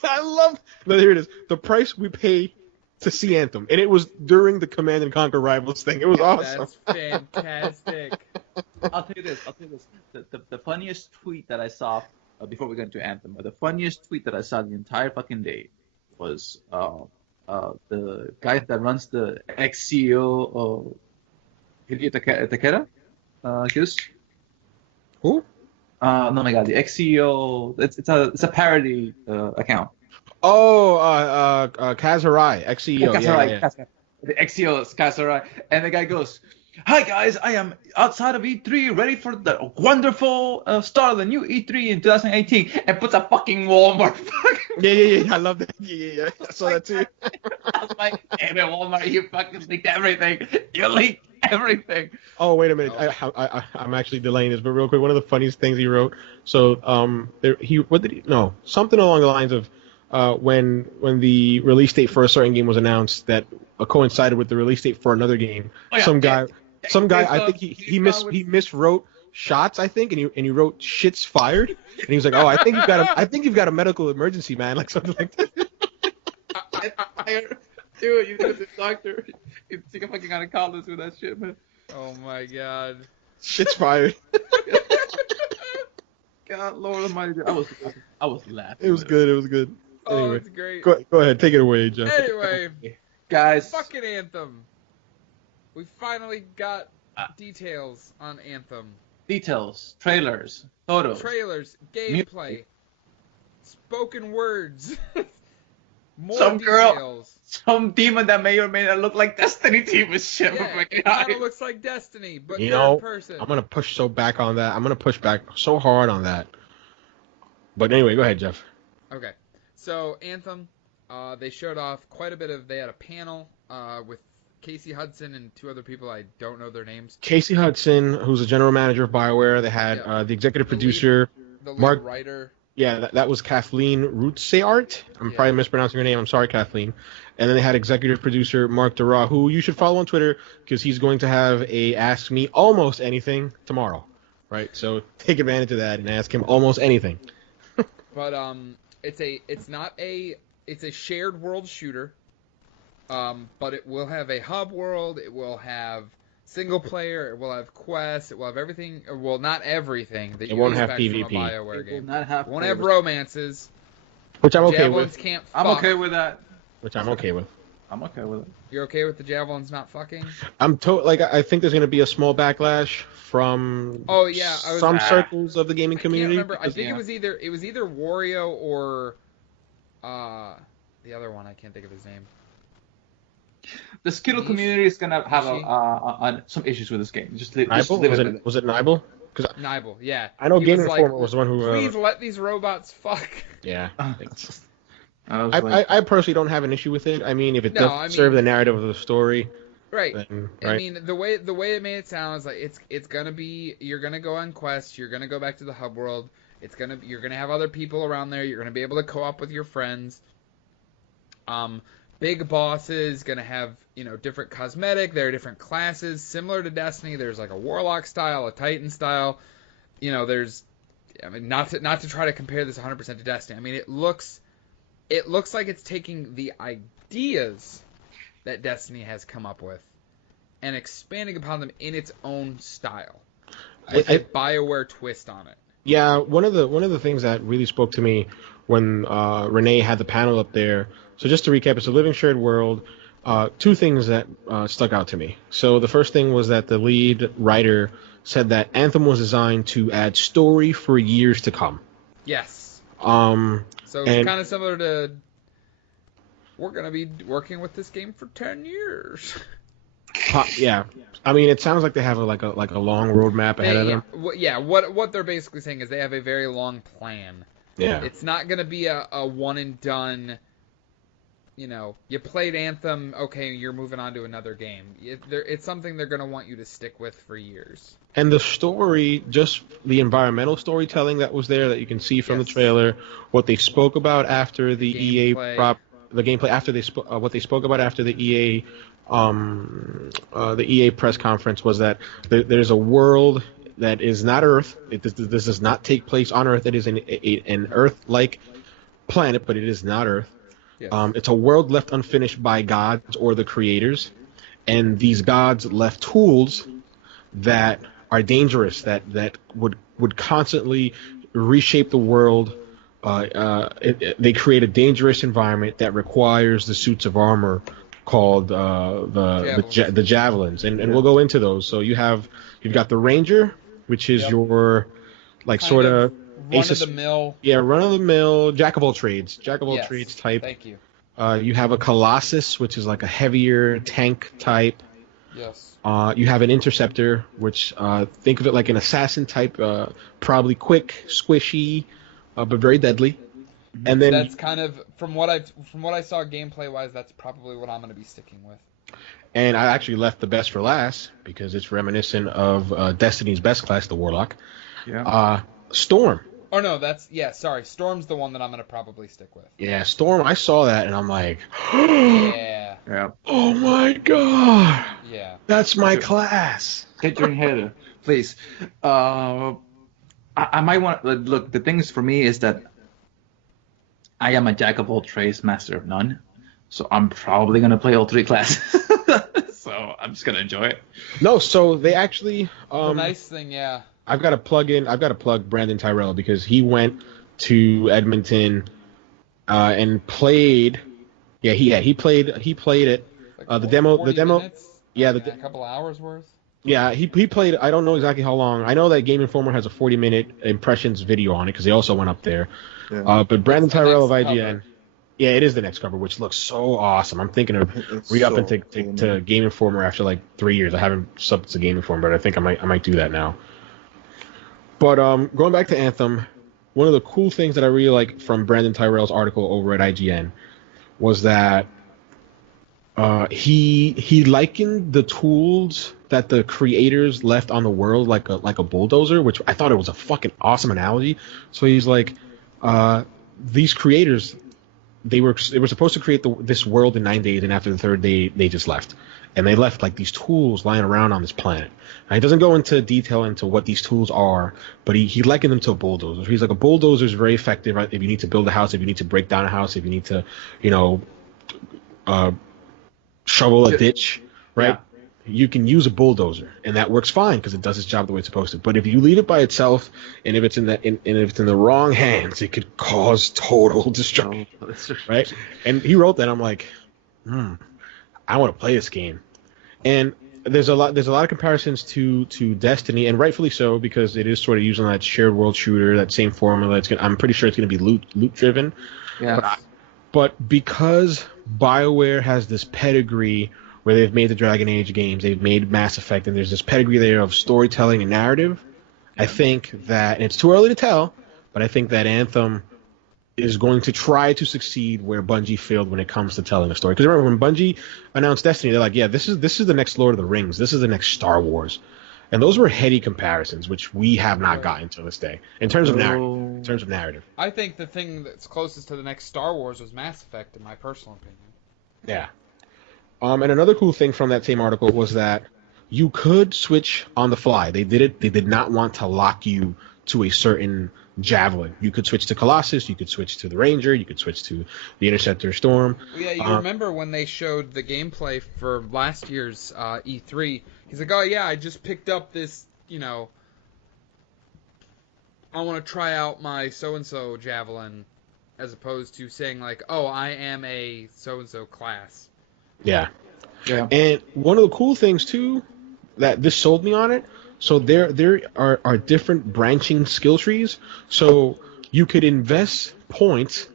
I love. No, here it is. The price we pay to see Anthem, and it was during the Command and Conquer Rivals thing. It was awesome. That's fantastic. I'll tell you this. The funniest tweet that I saw before we got into Anthem, the funniest tweet that I saw the entire fucking day was the guy that runs the ex-CEO of Hideo Takeda. Hughes? Who? No, my God, the ex-CEO. It's a parody account. Oh, Kaz Hirai, ex-CEO. Yeah. The ex-CEO is Kaz Hirai, and the guy goes, "Hi guys, I am outside of E3, ready for the wonderful start of the new E3 in 2018," and puts a fucking Walmart. Yeah. I love that. Yeah. I saw that too. I was like, "Damn it, Walmart, you fucking leaked everything. You leaked everything." Oh, wait a minute. I'm actually delaying this, but real quick, one of the funniest things he wrote. So, something along the lines of when the release date for a certain game was announced that coincided with the release date for another game. Oh, yeah. Some guy, I think he miswrote shots, I think, and he wrote shits fired, and he was like, "Oh, I think you've got a medical emergency, man," like something like that. Dude, you think the doctor? You think I fucking gotta call this with that shit, man? Oh my God. Shit's fired. God, Lord Almighty, I was laughing. It was good. Oh, anyway, it's great. Go ahead, take it away, Jeff. Anyway, guys, fucking Anthem. We finally got details on Anthem. Details, trailers, photos, gameplay, spoken words. More some details. Girl, some demon that may or may not look like Destiny team is shit. Yeah, it kind of looks like Destiny, but third person. I'm gonna push back on that. I'm gonna push back so hard on that. But anyway, go ahead, Jeff. Okay. So, Anthem, they showed off quite a bit of... They had a panel with Casey Hudson and two other people. I don't know their names. Casey Hudson, who's the general manager of BioWare. They had the executive producer. The lead Mark, writer. Yeah, that was Kathleen Rootseart. I'm probably mispronouncing her name. I'm sorry, Kathleen. And then they had executive producer Mark Dara, who you should follow on Twitter because he's going to have a Ask Me Almost Anything tomorrow. Right? So take advantage of that and ask him almost anything. But, It's a shared world shooter, but it will have a hub world. It will have single player. It will have quests. It will have everything. Well, not everything that you expect from a BioWare game. It won't have romances. Which I'm okay with. Can't I'm fuck. okay with that. Which I'm okay with. I'm okay with it. You're okay with the javelins not fucking? I think there's going to be a small backlash from some circles of the gaming community. I can't remember. I think it was either Wario or the other one. I can't think of his name. The Skittle community is gonna have some issues with this game. Just leave it. Was it Nibel? Nibel, yeah. I know Game Informer was the one who. Please let these robots fuck. Yeah. I personally don't have an issue with it. I mean, if it doesn't serve the narrative of the story. Right. Then, right. I mean, the way it made it sound is like it's gonna be, you're gonna go on quests, you're gonna go back to the hub world. You're gonna have other people around there. You're gonna be able to co-op with your friends. Big bosses gonna have different cosmetic. There are different classes similar to Destiny. There's like a warlock style, a titan style. There's, not to try to compare this 100% to Destiny. I mean, it looks like it's taking the ideas that Destiny has come up with and expanding upon them in its own style with a BioWare twist on it. Yeah, one of the things that really spoke to me when Renee had the panel up there. So just to recap, it's a living shared world. Two things that stuck out to me. So the first thing was that the lead writer said that Anthem was designed to add story for years to come. Yes. So it's kind of similar to we're gonna be working with this game for 10 years. Yeah, I mean, it sounds like they have a long roadmap ahead of them. What they're basically saying is they have a very long plan. Yeah, it's not gonna be a one and done. You played Anthem, okay, you're moving on to another game. It's something they're gonna want you to stick with for years. And the story, just the environmental storytelling that was there that you can see from the trailer, what they spoke about after the EA gameplay after what they spoke about after the EA press conference was that there's a world that is not Earth. This does not take place on Earth. It is an Earth-like planet, but it is not Earth. Yes. It's a world left unfinished by gods or the creators, and these gods left tools that are dangerous, that would constantly reshape the world. They create a dangerous environment that requires the suits of armor called the javelins, and we'll go into those. So you've got the Ranger, which is your sort of run-of-the-mill, jack of all trades type. Thank you. You have a Colossus, which is like a heavier tank type. Yes. You have an Interceptor, which think of it like an assassin type, probably quick, squishy, but very deadly. And then that's kind of from what I saw gameplay wise, that's probably what I'm going to be sticking with. And I actually left the best for last because it's reminiscent of Destiny's best class, the Warlock. Yeah. Storm. Oh no, sorry. Storm's the one that I'm going to probably stick with. Yeah, Storm. I saw that and I'm like, yeah. Oh my god. Yeah. That's my class. Get your head, please. I might want look. The thing is for me is that I am a jack of all trades, master of none. So I'm probably gonna play all three classes. So I'm just gonna enjoy it. No, so they actually. The nice thing, yeah. I've got to plug Brandon Tyrell because he went to Edmonton and played. Yeah, he played it. The demo. Minutes? Yeah, a couple hours worth. Yeah, he played. I don't know exactly how long. I know that Game Informer has a 40-minute impressions video on it because they also went up there. Yeah. But Brandon Tyrell of IGN. Cover. Yeah, it is the next cover, which looks so awesome. I'm thinking of re-upping to Game Informer after like 3 years. I haven't subbed to Game Informer, but I think I might do that now. But going back to Anthem, one of the cool things that I really like from Brandon Tyrell's article over at IGN was that he likened the tools that the creators left on the world like a bulldozer, which I thought it was a fucking awesome analogy. So he's like, these creators, they were supposed to create this world in 9 days, and after the third day, they just left. And they left like these tools lying around on this planet. And he doesn't go into detail into what these tools are, but he likened them to a bulldozer. He's like, a bulldozer is very effective if you need to build a house, if you need to break down a house, if you need to, shovel a ditch, right? Yeah. You can use a bulldozer, and that works fine because it does its job the way it's supposed to. But if you leave it by itself, and if it's in the wrong hands, it could cause total destruction, right? And he wrote that. I'm like, I want to play this game. And there's a lot of comparisons to Destiny, and rightfully so, because it is sort of using that shared world shooter, that same formula. I'm pretty sure it's going to be loot driven. Yeah. But because BioWare has this pedigree where they've made the Dragon Age games, they've made Mass Effect, and there's this pedigree there of storytelling and narrative, I think that, and it's too early to tell, but I think that Anthem is going to try to succeed where Bungie failed when it comes to telling a story. Because remember, when Bungie announced Destiny, they're like, yeah, this is the next Lord of the Rings. This is the next Star Wars. And those were heady comparisons, which we have not gotten to this day, in terms of narrative. I think the thing that's closest to the next Star Wars was Mass Effect, in my personal opinion. Yeah. And another cool thing from that same article was that you could switch on the fly. They did not want to lock you to a certain javelin. You could switch to Colossus, you could switch to the Ranger, you could switch to the Interceptor Storm. Yeah, you remember when they showed the gameplay for last year's E3, he's like, oh yeah, I just picked up this, I want to try out my so-and-so javelin, as opposed to saying like, oh, I am a so-and-so class. Yeah. And one of the cool things too, that this sold me on it, so there are different branching skill trees. So you could invest points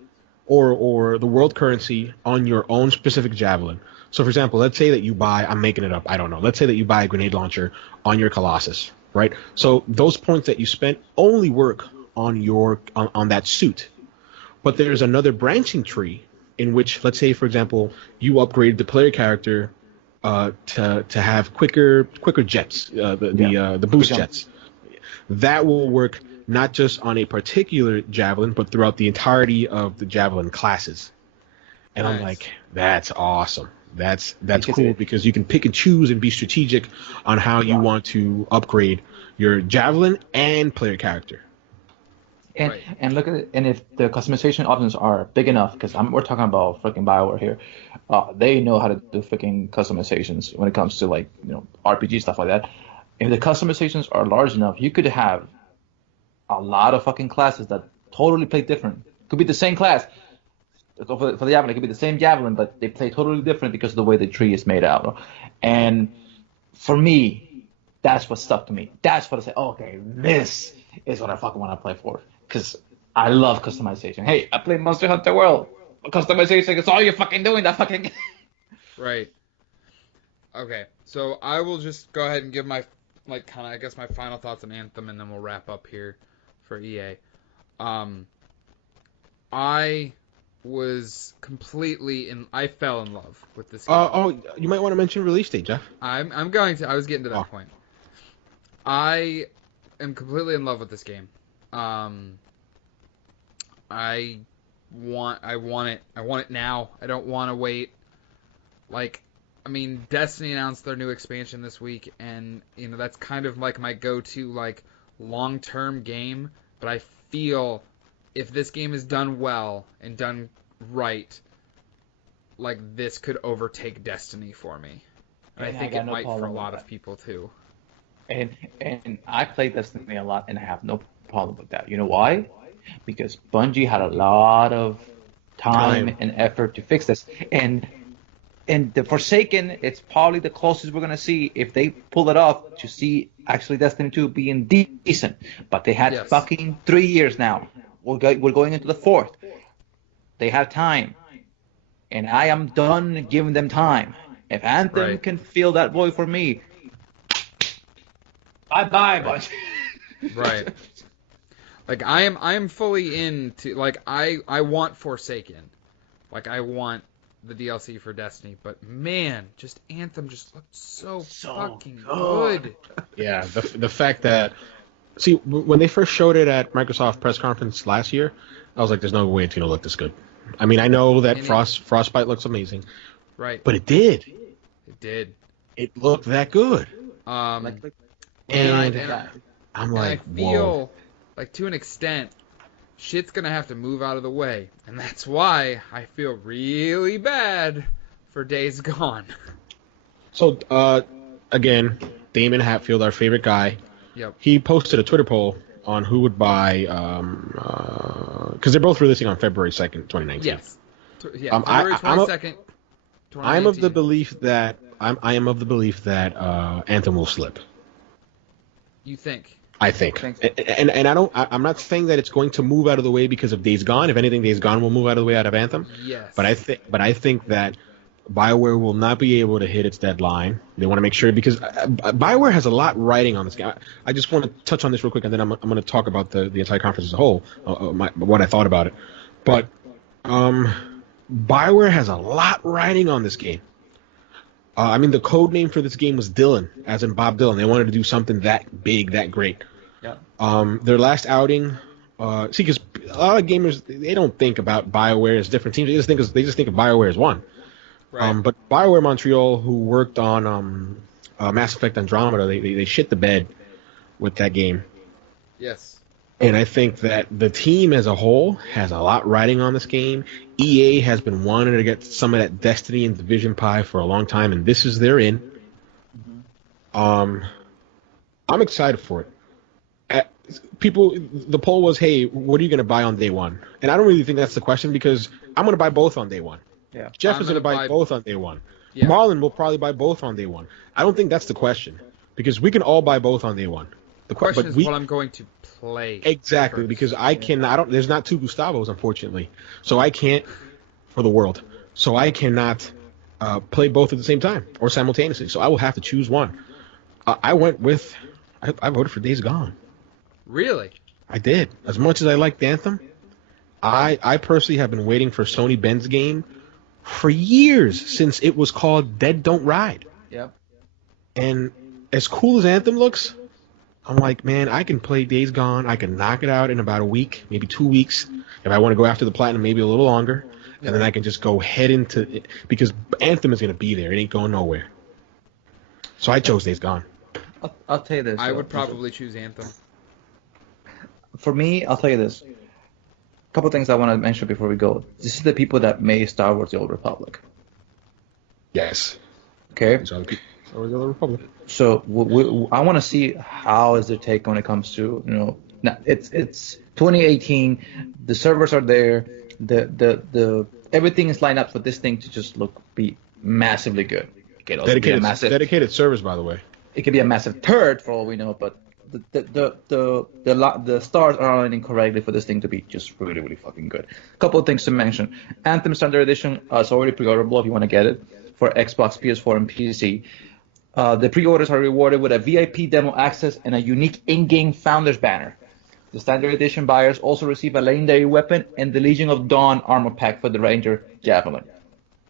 or the world currency on your own specific javelin. So, for example, let's say that you buy, I'm making it up, I don't know. Let's say that you buy a grenade launcher on your Colossus, right? So those points that you spent only work on on that suit. But there's another branching tree in which, let's say, for example, you upgrade the player character to have quicker jets, the boost jets. That will work not just on a particular javelin, but throughout the entirety of the javelin classes. And nice. I'm like, that's awesome. That's cool because you can pick and choose and be strategic on how you want to upgrade your javelin and player character. And look at it, and if the customization options are big enough, because we're talking about freaking BioWare here, they know how to do freaking customizations when it comes to like RPG stuff like that. If the customizations are large enough, you could have a lot of fucking classes that totally play different. Could be the same class. For the javelin, it could be the same javelin, but they play totally different because of the way the tree is made out. And for me, that's what stuck to me. That's what I said. Okay, this is what I fucking want to play for. Because I love customization. Hey, I play Monster Hunter World. Customization is all you're fucking doing. That fucking. Right. Okay, so I will just go ahead and give my my final thoughts on Anthem, and then we'll wrap up here for EA. I was completely I fell in love with this game. You might want to mention release date, Jeff. I'm going to. I was getting to that point. I am completely in love with this game. I want it. I want it now. I don't want to wait. Destiny announced their new expansion this week, and that's kind of like my go-to long-term game. But I feel if this game is done well and done right, this could overtake Destiny for me. And I think it might for a lot of people too. And I play Destiny a lot, and I have no problem with that. You know why? Because Bungie had a lot of time and effort to fix this, and the Forsaken, it's probably the closest we're gonna see if they pull it off to see actually Destiny 2 being decent. But they had fucking 3 years now. We're going into the 4th. They have time, and I am done giving them time. If Anthem can fill that void for me, bye, Bungie. Right. I am fully into I want Forsaken. I want the DLC for Destiny, but man, just Anthem just looked so fucking good. Yeah, the fact that when they first showed it at Microsoft press conference last year, I was like, there's no way it's gonna look this good. I mean, I know that Frostbite looks amazing. Right. But it did. It did. It looked that good. I feel to an extent, shit's gonna have to move out of the way, and that's why I feel really bad for Days Gone. So, again, Damon Hatfield, our favorite guy, he posted a Twitter poll on who would buy, because they're both releasing on February 2nd, 2019. Yes. February 22nd, 2019. I am of the belief that Anthem will slip. You think? I think. And I'm not saying that it's going to move out of the way because of Days Gone. If anything, Days Gone will move out of the way out of Anthem. Yes. But I think that BioWare will not be able to hit its deadline. They want to make sure, because BioWare has a lot riding on this game. I just want to touch on this real quick, and then I'm going to talk about the entire conference as a whole, what I thought about it. But BioWare has a lot riding on this game. The code name for this game was Dylan, as in Bob Dylan. They wanted to do something that big, that great. Yeah. Their last outing, because a lot of gamers, they don't think about BioWare as different teams. They just think of BioWare as one. Right. But BioWare Montreal, who worked on Mass Effect Andromeda, they shit the bed with that game. Yes. And I think that the team as a whole has a lot riding on this game. EA has been wanting to get some of that Destiny and Division pie for a long time, and this is their in. Mm-hmm. I'm excited for it. The poll was, hey, what are you going to buy on day one? And I don't really think that's the question, because I'm going to buy both on day one. Yeah. Jeff is going to buy both on day one. Yeah. Marlon will probably buy both on day one. I don't think that's the question, because we can all buy both on day one. The question is we, what I'm going to play. exactly, first. because I can. I don't. There's not two Gustavos, unfortunately, so I can't for the world. So I cannot play both at the same time or simultaneously. So I will have to choose one. I went with. I voted for Days Gone. Really? I did. As much as I liked Anthem, I personally have been waiting for Sony Ben's game for years, since it was called Dead Don't Ride. Yep. And as cool as Anthem looks, I'm like, man, I can play Days Gone. I can knock it out in about a week, maybe 2 weeks. If I want to go after the platinum, maybe a little longer. And then I can just go head into it, because Anthem is going to be there. It ain't going nowhere. So I chose Days Gone. I'll tell you this. I would probably choose Anthem. For me, I'll tell you this. A couple things I want to mention before we go. This is the people that made Star Wars: The Old Republic. Yes. Okay. Star Wars: The Old Republic. So I want to see how is their take when it comes to, you know, it's 2018. The servers are there. The everything is lined up for this thing to just be massively good. Dedicated servers, by the way. It could be a massive turd for all we know, but the stars are aligning correctly for this thing to be just really, really fucking good. A couple of things to mention. Anthem Standard Edition is already pre-orderable if you want to get it for Xbox, PS4, and PC. The pre-orders are rewarded with a VIP demo access and a unique in-game Founders banner. The Standard Edition buyers also receive a legendary weapon and the Legion of Dawn armor pack for the Ranger Javelin.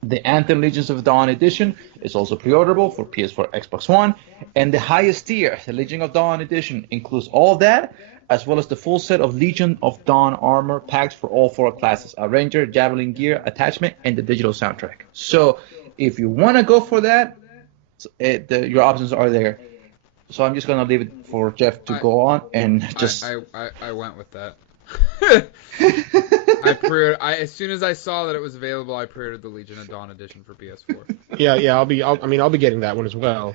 The Anthem Legions of Dawn Edition is also pre-orderable for PS4, Xbox One, and the highest tier, the Legion of Dawn Edition, includes all of that, as well as the full set of Legion of Dawn armor packs for all 4 classes, a Ranger, Javelin gear, attachment, and the digital soundtrack. So if you want to go for that, your options are there. So I'm just going to leave it for Jeff to go on and just... I went with that. As soon as I saw that it was available, I pre-ordered the Legion of Dawn edition for PS4. Yeah, I'll be getting that one as well.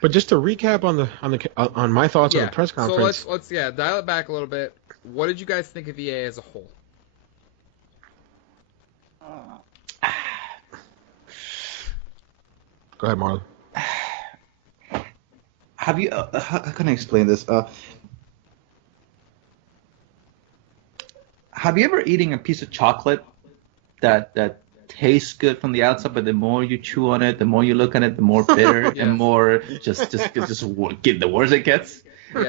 But just to recap on my thoughts on the press conference. So let's dial it back a little bit. What did you guys think of EA as a whole? Go ahead, Marlon. Have you? How can I explain this? Have you ever eaten a piece of chocolate that tastes good from the outside, but the more you chew on it, the more you look at it, the more bitter and more just the worse it gets? Yes.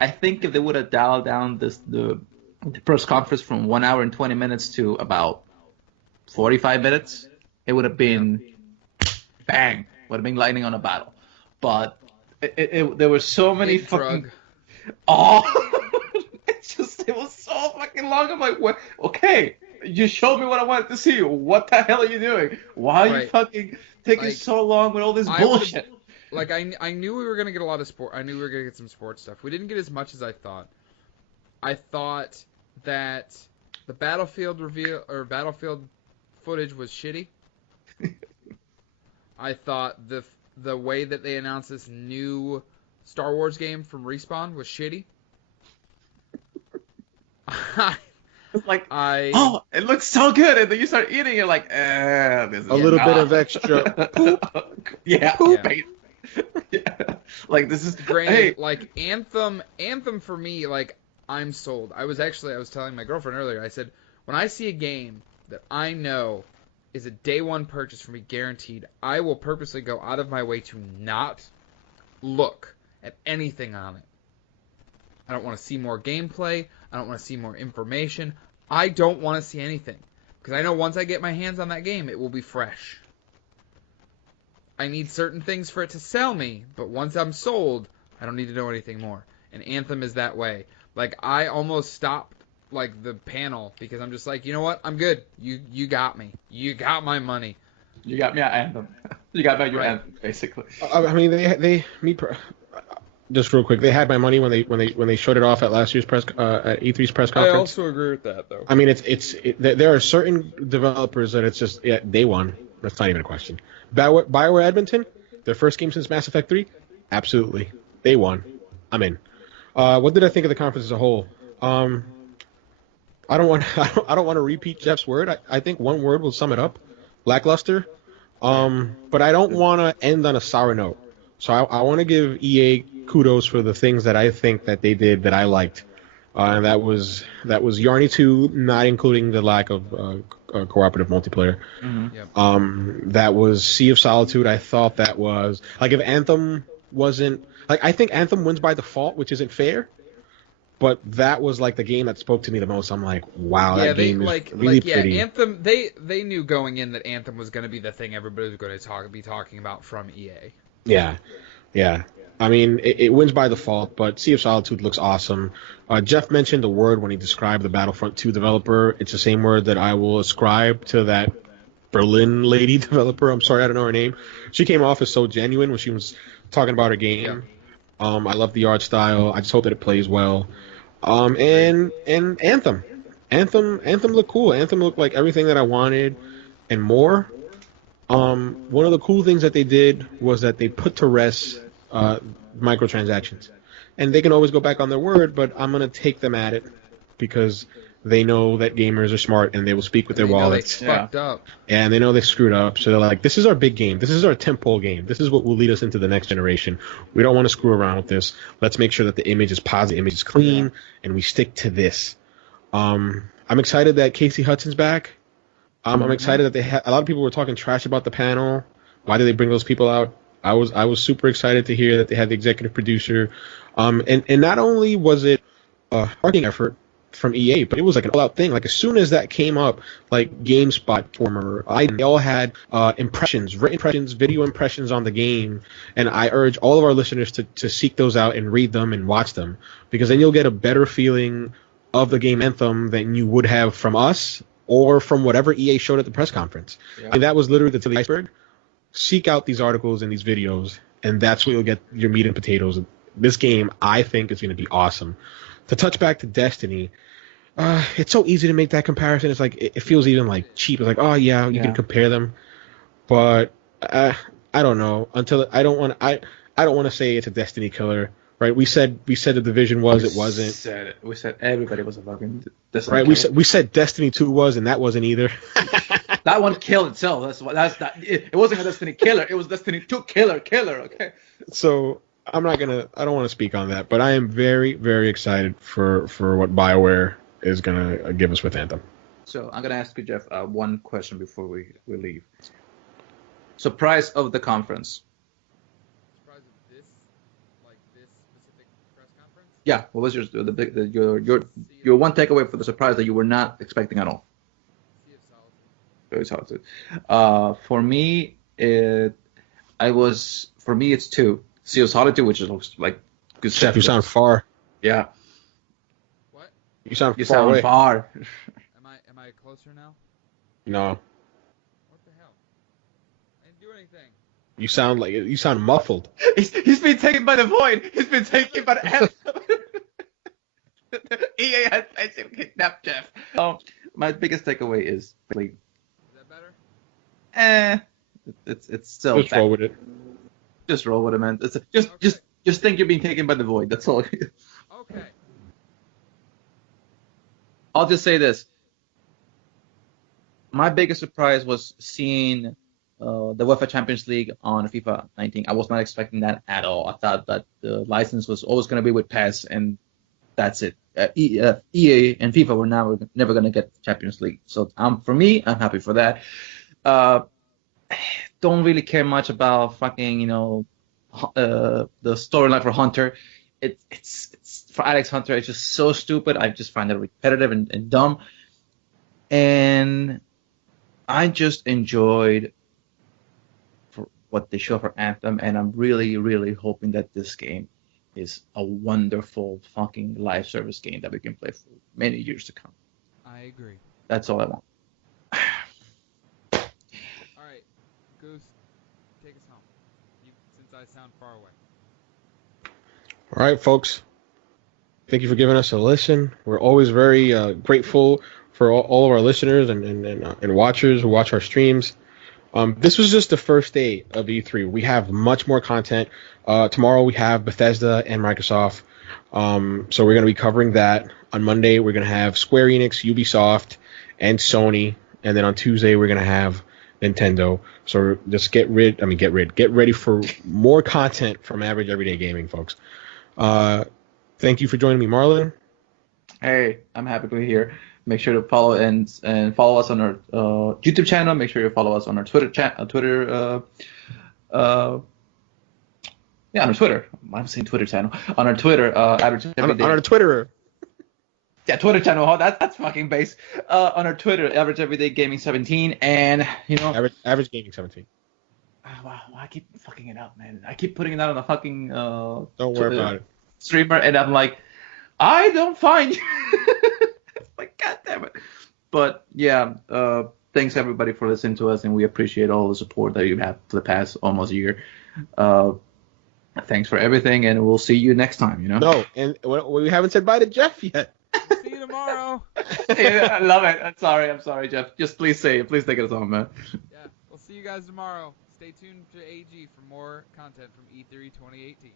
I think if they would have dialed down the press conference from 1 hour and 20 minutes to about 45 minutes, it would have been bang. Would have been lightning on a bottle. But there were so many fucking drug. Oh. It was so fucking long. I'm like, what? Okay, you showed me what I wanted to see. What the hell are you doing? Why are you fucking taking so long with all this bullshit? I knew we were gonna get a lot of sport. I knew we were gonna get some sports stuff. We didn't get as much as I thought. I thought that the Battlefield Battlefield footage was shitty. I thought the way that they announced this new Star Wars game from Respawn was shitty. It looks so good, and then you start eating, you're like, this is a little bit of extra poop. Yeah, poop. Yeah. Like this is granted. Like Anthem for me, like I'm sold. I was telling my girlfriend earlier. I said, when I see a game that I know is a day one purchase for me guaranteed, I will purposely go out of my way to not look at anything on it. I don't want to see more gameplay. I don't want to see more information. I don't want to see anything. Because I know once I get my hands on that game, it will be fresh. I need certain things for it to sell me, but once I'm sold, I don't need to know anything more. And Anthem is that way. Like, I almost stopped, like, the panel because I'm just like, you know what? I'm good. You got me. You got my money. You got me at Anthem. You got me at your Anthem, basically. I mean, just real quick, they had my money when they showed it off at last year's at E3's press conference. I also agree with that, though. I mean, there are certain developers that it's just day one. That's not even a question. BioWare Edmonton, their first game since Mass Effect 3, absolutely day one. I'm in. What did I think of the conference as a whole? I don't want to repeat Jeff's word. I think one word will sum it up: lackluster. But I don't want to end on a sour note. So I want to give EA kudos for the things that I think that they did that I liked. And that was Yarny 2, not including the lack of cooperative multiplayer. Yep. That was Sea of Solitude. I thought that was like if Anthem wasn't like I think Anthem wins by default, which isn't fair. But that was like the game that spoke to me the most. I'm like, wow, Yeah, that they game is really pretty. Anthem. They knew going in that Anthem was going to be the thing everybody was going to be talking about from EA. Yeah, yeah. I mean, it wins by default, but Sea of Solitude looks awesome. Jeff mentioned the word when he described the Battlefront 2 developer. It's the same word that I will ascribe to that Berlin lady developer. I'm sorry, I don't know her name. She came off as so genuine when she was talking about her game. Yeah. I love the art style. I just hope that it plays well. And Anthem. Anthem looked cool. Anthem looked like everything that I wanted and more. One of the cool things that they did was that they put to rest microtransactions. And they can always go back on their word, but I'm going to take them at it because they know that gamers are smart and they will speak with their wallets. They fucked up. And they know they screwed up. So they're like, this is our big game. This is our tentpole game. This is what will lead us into the next generation. We don't want to screw around with this. Let's make sure that the image is positive, the image is clean, and we stick to this. I'm excited that Casey Hudson's back. I'm excited that they had a lot of people were talking trash about the panel. Why did they bring those people out? I was super excited to hear that they had the executive producer. And not only was it a marketing effort from EA, but it was like an all-out thing. Like as soon as that came up, like GameSpot, former, they all had impressions, written impressions, video impressions on the game. And I urge all of our listeners to seek those out and read them and watch them, because then you'll get a better feeling of the game Anthem than you would have from us or from whatever EA showed at the press conference. Yeah. And that was literally the tip of the iceberg. Seek out these articles and these videos, and that's where you'll get your meat and potatoes. This game, I think, is going to be awesome. To touch back to Destiny, it's so easy to make that comparison. It's like it feels even like cheap. It's like, oh yeah, you can compare them, but I don't know. Until I don't want to say it's a Destiny killer. Right? We said the Division was. It wasn't. We said everybody was a fucking Destiny. Right? Killer. We said Destiny 2 was, and that wasn't either. That one killed itself. It wasn't a Destiny killer. It was Destiny 2 killer. Okay. So I don't want to speak on that, but I am very, very excited for what BioWare is gonna give us with Anthem. So I'm gonna ask you, Jeff, one question before we leave. Surprise of the conference. Surprise of this specific press conference? Yeah. What was your one takeaway for the surprise that you were not expecting at all? Sea of Solitude. For me, it's 2. Sea of Solitude, which looks like good stuff. You sound far. Yeah. What? You sound away. Far. Am I closer now? No. What the hell? I didn't do anything. You sound muffled. He's been taken by the void. He's been taken by the Anthem. EA has basically kidnapped Jeff. My biggest takeaway is Is that better? It's still just roll with it. Just roll with it, man. Just think you're being taken by the void. That's all. Okay. I'll just say this. My biggest surprise was seeing the UEFA Champions League on FIFA 19. I was not expecting that at all. I thought that the license was always going to be with PES, and that's it. EA and FIFA were never going to get Champions League. So for me, I'm happy for that. Don't really care much about fucking, the storyline for Hunter. It's for Alex Hunter. It's just so stupid. I just find it repetitive and dumb. And I just enjoyed for what they show for Anthem, and I'm really, really hoping that this game is a wonderful fucking live service game that we can play for many years to come. I agree. That's all I want. All right, Goose, take us home. Since I sound far away. All right, folks. Thank you for giving us a listen. We're always very grateful for all of our listeners and watchers who watch our streams. This was just the first day of E3. We have much more content. Tomorrow we have Bethesda and Microsoft. So we're going to be covering that. On Monday we're going to have Square Enix, Ubisoft, and Sony. And then on Tuesday we're going to have Nintendo. So just get ready for more content from Average Everyday Gaming, folks. Thank you for joining me, Marlon. Hey, I'm happy to be here. Make sure to follow and follow us on our YouTube channel. Make sure you follow us on our Twitter on our Twitter. I'm saying Twitter channel. On our Twitter, Average Everyday. On our Twitter. Yeah, Twitter channel. Oh, that's fucking base. On our Twitter, Average Everyday Gaming 17, and Average Gaming 17. Wow, I keep fucking it up, man. I keep putting it out on the fucking Don't worry about it. Streamer, and I'm like, I don't find you. Like, god damn it. But yeah, thanks everybody for listening to us, and we appreciate all the support that you've had for the past almost year. Thanks for everything, and we'll see you next time. No, and we haven't said bye to Jeff yet. See you tomorrow. Yeah, I love it. I'm sorry, Jeff. Just please take us home, man. Yeah, we'll see you guys tomorrow. Stay tuned to AEG for more content from E3 2018.